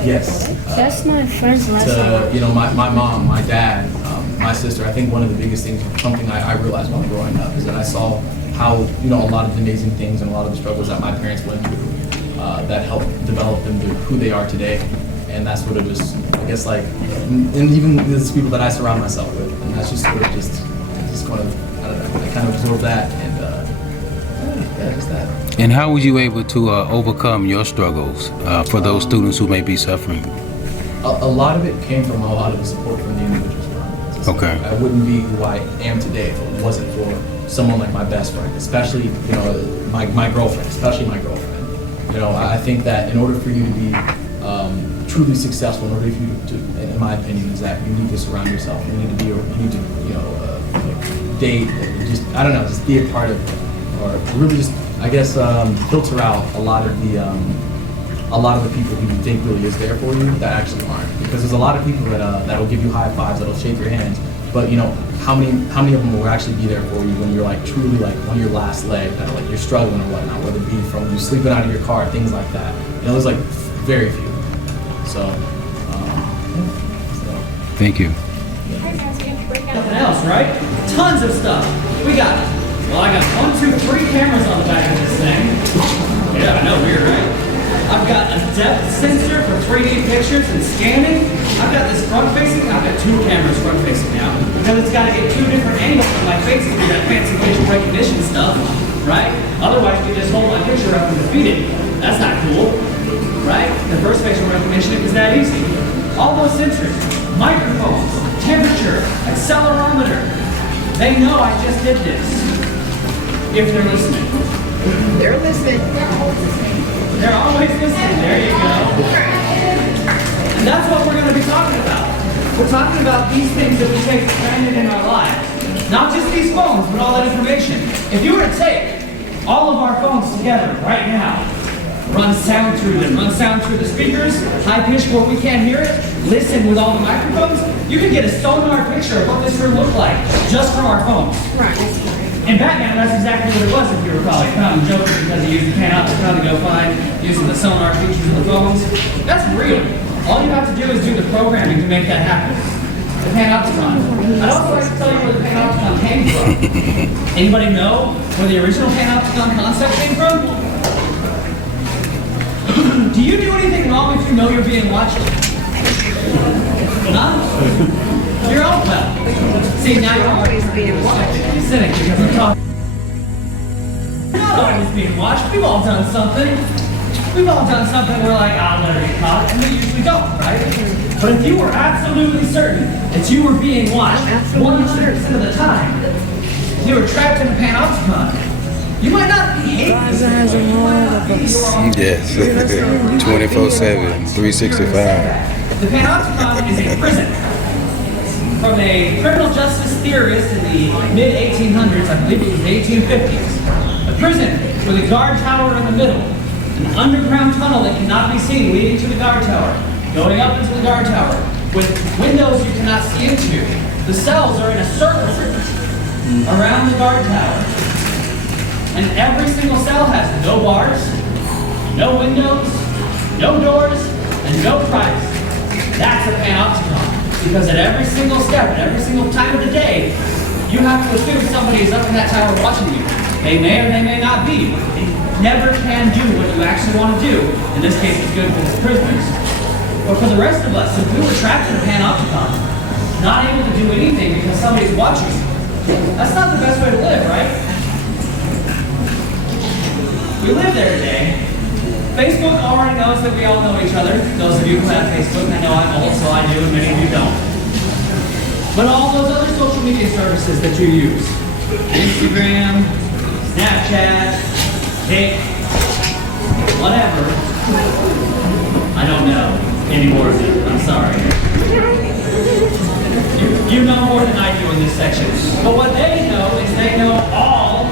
Yes. That's my friend's last name. My mom, my dad, my sister. I think one of the biggest things, something I realized while growing up, is that I saw how a lot of the amazing things and a lot of the struggles that my parents went through that helped develop them to who they are today. And that's what it was, I guess, and even these people that I surround myself with. And that's just sort of just kind of, I don't know, I kind of absorbed that, and yeah, just that. And how were you able to overcome your struggles for those students who may be suffering? A lot of it came from a lot of the support from the individuals around me. Okay. I wouldn't be who I am today if it wasn't for someone like my best friend, especially, my girlfriend, especially my girlfriend. I think that in order for you to be truly successful, in order for you to, in my opinion, is that you need to surround yourself. You need to date, just be a part of, or really just, I guess, filter out a lot of the people who you think really is there for you that actually aren't. Because there's a lot of people that'll give you high fives, that'll shake your hands, but how many of them will actually be there for you when you're truly on your last leg, that are you're struggling or whatnot, whether it be from you sleeping out of your car, things like that. There's very few. So, thank you. Nothing else, right? Tons of stuff. I got 1, 2, 3 cameras on the back of this thing. Yeah, I know, weird, right? I've got a depth sensor for 3D pictures and scanning. I've got this front-facing. I've got 2 cameras front-facing now, because it's got to get 2 different angles of my face to do that fancy facial recognition stuff, right? Otherwise, you just hold my picture up and defeat it. That's not cool, right? The first facial recognition is that easy. All those sensors, microphones, temperature, accelerometer, they know I just did this. If they're listening. They're listening. They're always listening. There you go. And that's what we're going to be talking about. We're talking about these things that we take for granted in our lives. Not just these phones, but all that information. If you were to take all of our phones together right now, run sound through them, run sound through the speakers, high pitch where we can't hear it, listen with all the microphones, you can get a sonar picture of what this room looked like just from our phones. Right. In Batman, that's exactly what it was, if you recall. He found Joker because he used the Panopticon to go find using the sonar features of the phones. That's real. All you have to do is do the programming to make that happen. The Panopticon. I'd also like to tell you where the Panopticon came from. Anybody know where the original Panopticon concept came from? Do you do anything wrong if you know you're being watched? Huh? You're all well. See, now you're always being watched. You're cynic because I'm talking. You're not always being watched. We've all done something. We've all done something we're like, I'll never get caught, and we usually don't, right? But if you were absolutely certain that you were being watched 100% of the time, you were trapped in a Panopticon, you might not behave this way. Yes, 24/7, 365. The Panopticon is a prison. From a criminal justice theorist in the mid-1800s, I believe it was the 1850s. A prison with a guard tower in the middle. An underground tunnel that cannot be seen leading to the guard tower. Going up into the guard tower. With windows you cannot see into. The cells are in a circle around the guard tower. And every single cell has no bars, no windows, no doors, and no privacy. That's a Panopticon. Because at every single step, at every single time of the day, you have to assume somebody is up in that tower watching you. They may or they may not be, but they never can do what you actually want to do. In this case, it's good for the prisoners. But for the rest of us, if we were trapped in a Panopticon, not able to do anything because somebody's watching you, that's not the best way to live, right? We live there today, Facebook already knows that we all know each other. Those of you who have Facebook, I know I'm old, so I do, and many of you don't. But all those other social media services that you use, Instagram, Snapchat, Tik, whatever, I don't know any more of it, I'm sorry. You know more than I do in this section. But what they know is they know all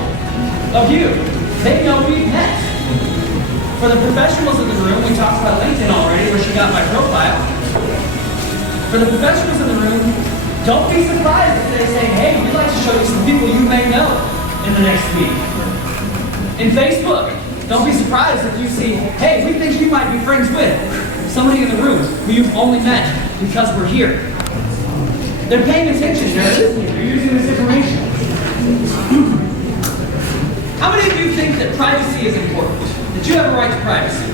of you. They know we've met. For the professionals in the room, we talked about LinkedIn already, where she got my profile. For the professionals in the room, don't be surprised if they say, hey, we'd like to show you some people you may know in the next week. In Facebook, don't be surprised if you see, hey, we think you might be friends with somebody in the room who you've only met because we're here. They're paying attention, they're using this information. How many of you think that privacy is important? That you have a right to privacy?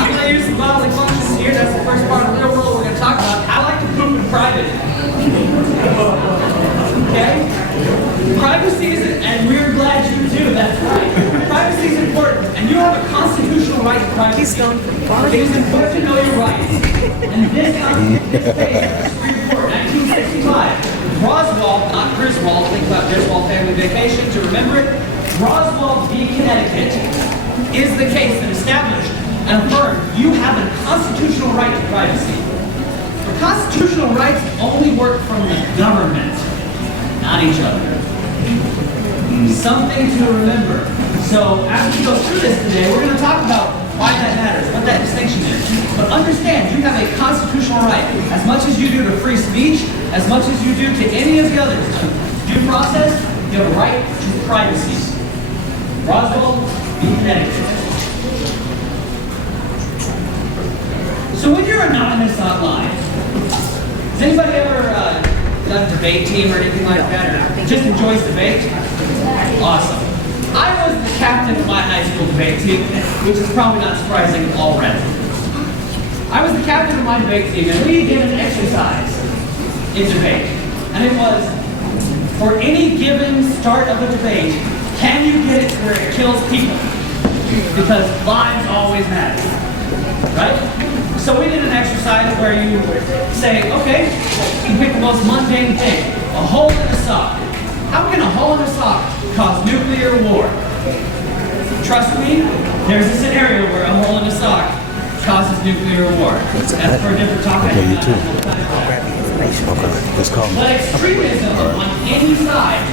I'm going to use some bodily functions here. That's the first part of the real world we're going to talk about. I like to poop in private. Okay? Privacy is, and we're glad you do, that's right. Privacy is important, and you have a constitutional right to privacy. It is important to know your rights. And this page, Supreme Court, 1965, Roswell, not Griswold, think about Griswold Family Vacation to remember it. Roswell v. Connecticut is the case that established and affirmed you have a constitutional right to privacy. The constitutional rights only work from the government, not each other. Something to remember. So as we go through this today, we're going to talk about why that matters, what that distinction is. But understand, you have a constitutional right. As much as you do to free speech, as much as you do to any of the others, due process, you have a right to privacy. Roswell v. Connecticut. So when you're anonymous online, has anybody ever done a debate team or anything like that, or just enjoys debate? Awesome. I was the captain of my high school debate team, which is probably not surprising already. I was the captain of my debate team, and we did an exercise in debate. And it was, for any given start of a debate, can you get it where it kills people? Because lives always matter, right? So we did an exercise where you say, okay, you pick the most mundane thing, a hole in a sock. How can a hole in a sock cause nuclear war? Trust me, there's a scenario where a hole in a sock causes nuclear war. That's for a different topic. Okay, you too. Okay, let's call me. But extremism on any side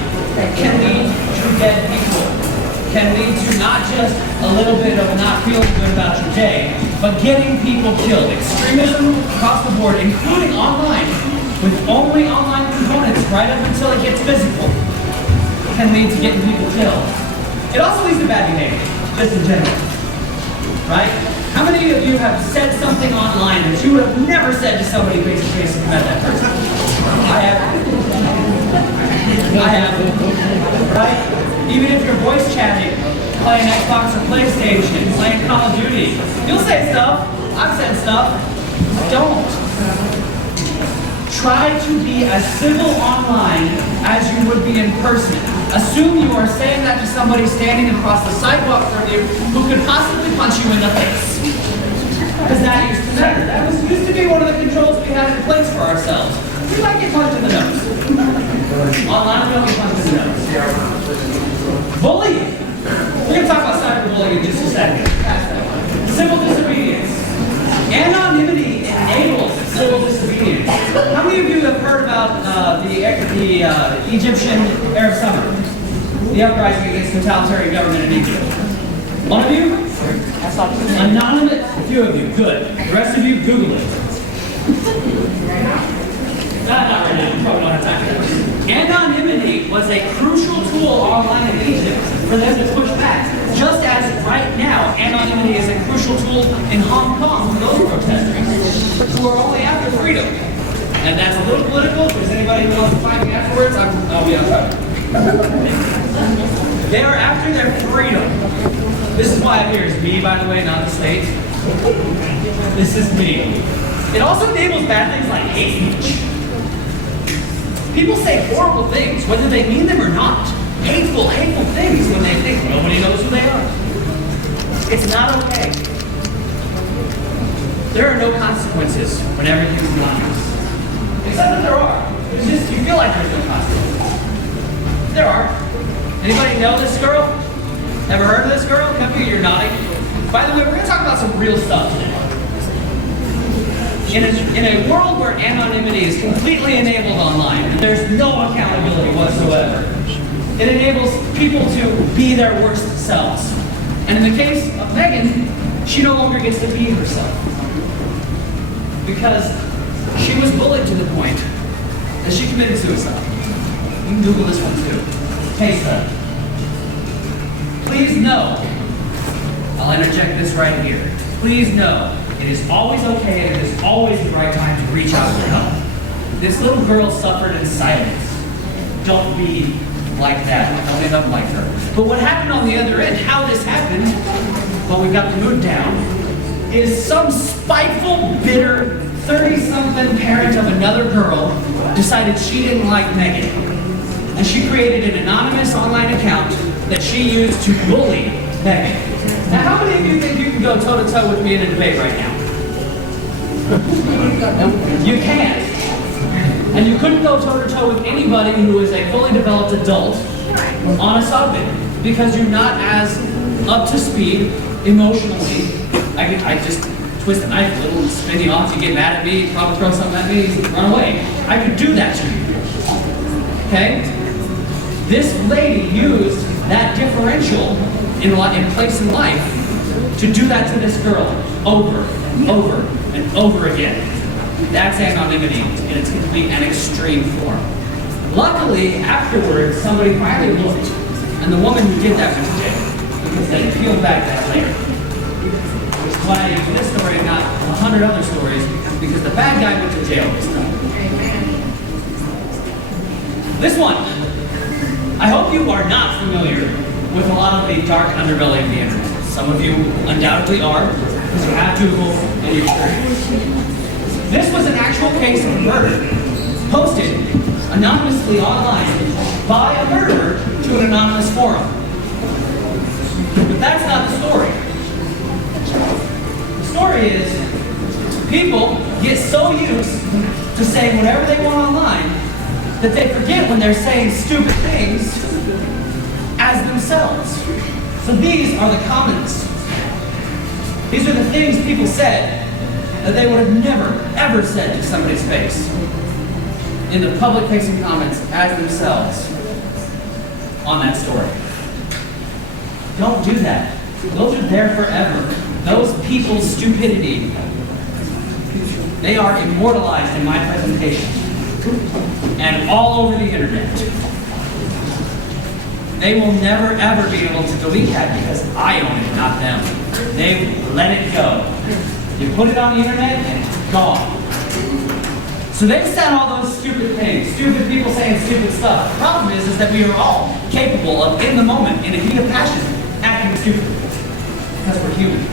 can lead to dead people. Can lead to not just a little bit of not feeling good about your day, but getting people killed. Extremism across the board, including online, with only online components right up until it gets physical, can lead to getting people killed. It also leads to bad behavior, just in general, right? How many of you have said something online that you would have never said to somebody face to face if you met that person? I have. Right? Even if you're voice chatting, playing Xbox or PlayStation, playing Call of Duty, you'll say stuff. I've said stuff. Don't. Try to be as civil online as you would be in person. Assume you are saying that to somebody standing across the sidewalk from you who could possibly punch you in the face. Because that used to matter. That used to be one of the controls we had in place for ourselves. We might get punched in the nose. Online, we don't get punched in the nose. Bullying. We're going to talk about cyberbullying in just a second. Civil disobedience. Anonymity enables civil disobedience. How many of you have heard about the Egyptian Arab Summer? The uprising against totalitarian government in Egypt? One of you? Anonymous? A few of you. Good. The rest of you, Google it. Not right now. You probably don't have time for that. Anonymity was a crucial tool online in Egypt for them to push back. Just as right now, anonymity is a crucial tool in Hong Kong for those protesters who are only after freedom. And that's a little political. If there's anybody who wants to find me afterwards, I'll be outside. They are after their freedom. This is why I'm here. It's me, by the way, not the state. This is me. It also enables bad things like hate speech. People say horrible things, whether they mean them or not. Hateful things when they think nobody knows who they are. It's not okay. There are no consequences when everything's anonymous. Except that there are. It's just, you feel like there's no consequences. There are. Anybody know this girl? Ever heard of this girl? Come here, you're nodding. By the way, we're going to talk about some real stuff today. In a world where anonymity is completely enabled online, and there's no accountability whatsoever, it enables people to be their worst selves. And in the case of Megan, she no longer gets to be herself. Because she was bullied to the point that she committed suicide. You can Google this one too. Case study. Please know, I'll interject this right here. Please know, it is always okay and it is always the right time to reach out for help. This little girl suffered in silence. Don't be like that. Don't end up like her. But what happened on the other end, how this happened, while we got the mood down, is some spiteful, bitter, 30-something parent of another girl decided she didn't like Megan. And she created an anonymous online account that she used to bully Megan. Now, how many of you think you can go toe-to-toe with me in a debate right now? You can't. And you couldn't go toe-to-toe with anybody who is a fully developed adult on a subject because you're not as up to speed emotionally. I just twist a knife a little, spin you off, you get mad at me, probably throw something at me, run away. I could do that to you. Okay? This lady used that differential in place in life to do that to this girl over and over and over again. That's anonymity in its complete and extreme form. Luckily, afterwards, somebody finally looked, and the woman who did that went to jail because they peeled back that later. Which is why I use this story and not 100 other stories, because the bad guy went to jail this time. This one. I hope you are not familiar with a lot of the dark underbelly of the internet. Some of you undoubtedly are, because you have Google and you're curious. This was an actual case of murder, posted anonymously online by a murderer to an anonymous forum. But that's not the story. The story is, people get so used to saying whatever they want online that they forget when they're saying stupid things as themselves. So these are the comments. These are the things people said that they would have never, ever said to somebody's face in the public-facing comments as themselves on that story. Don't do that. Those are there forever. Those people's stupidity, they are immortalized in my presentation and all over the internet. They will never, ever be able to delete that because I own it, not them. They let it go. You put it on the internet and it's gone. So they've said all those stupid things, stupid people saying stupid stuff. The problem is that we are all capable of, in the moment, in a heat of passion, acting stupid. Because we're human.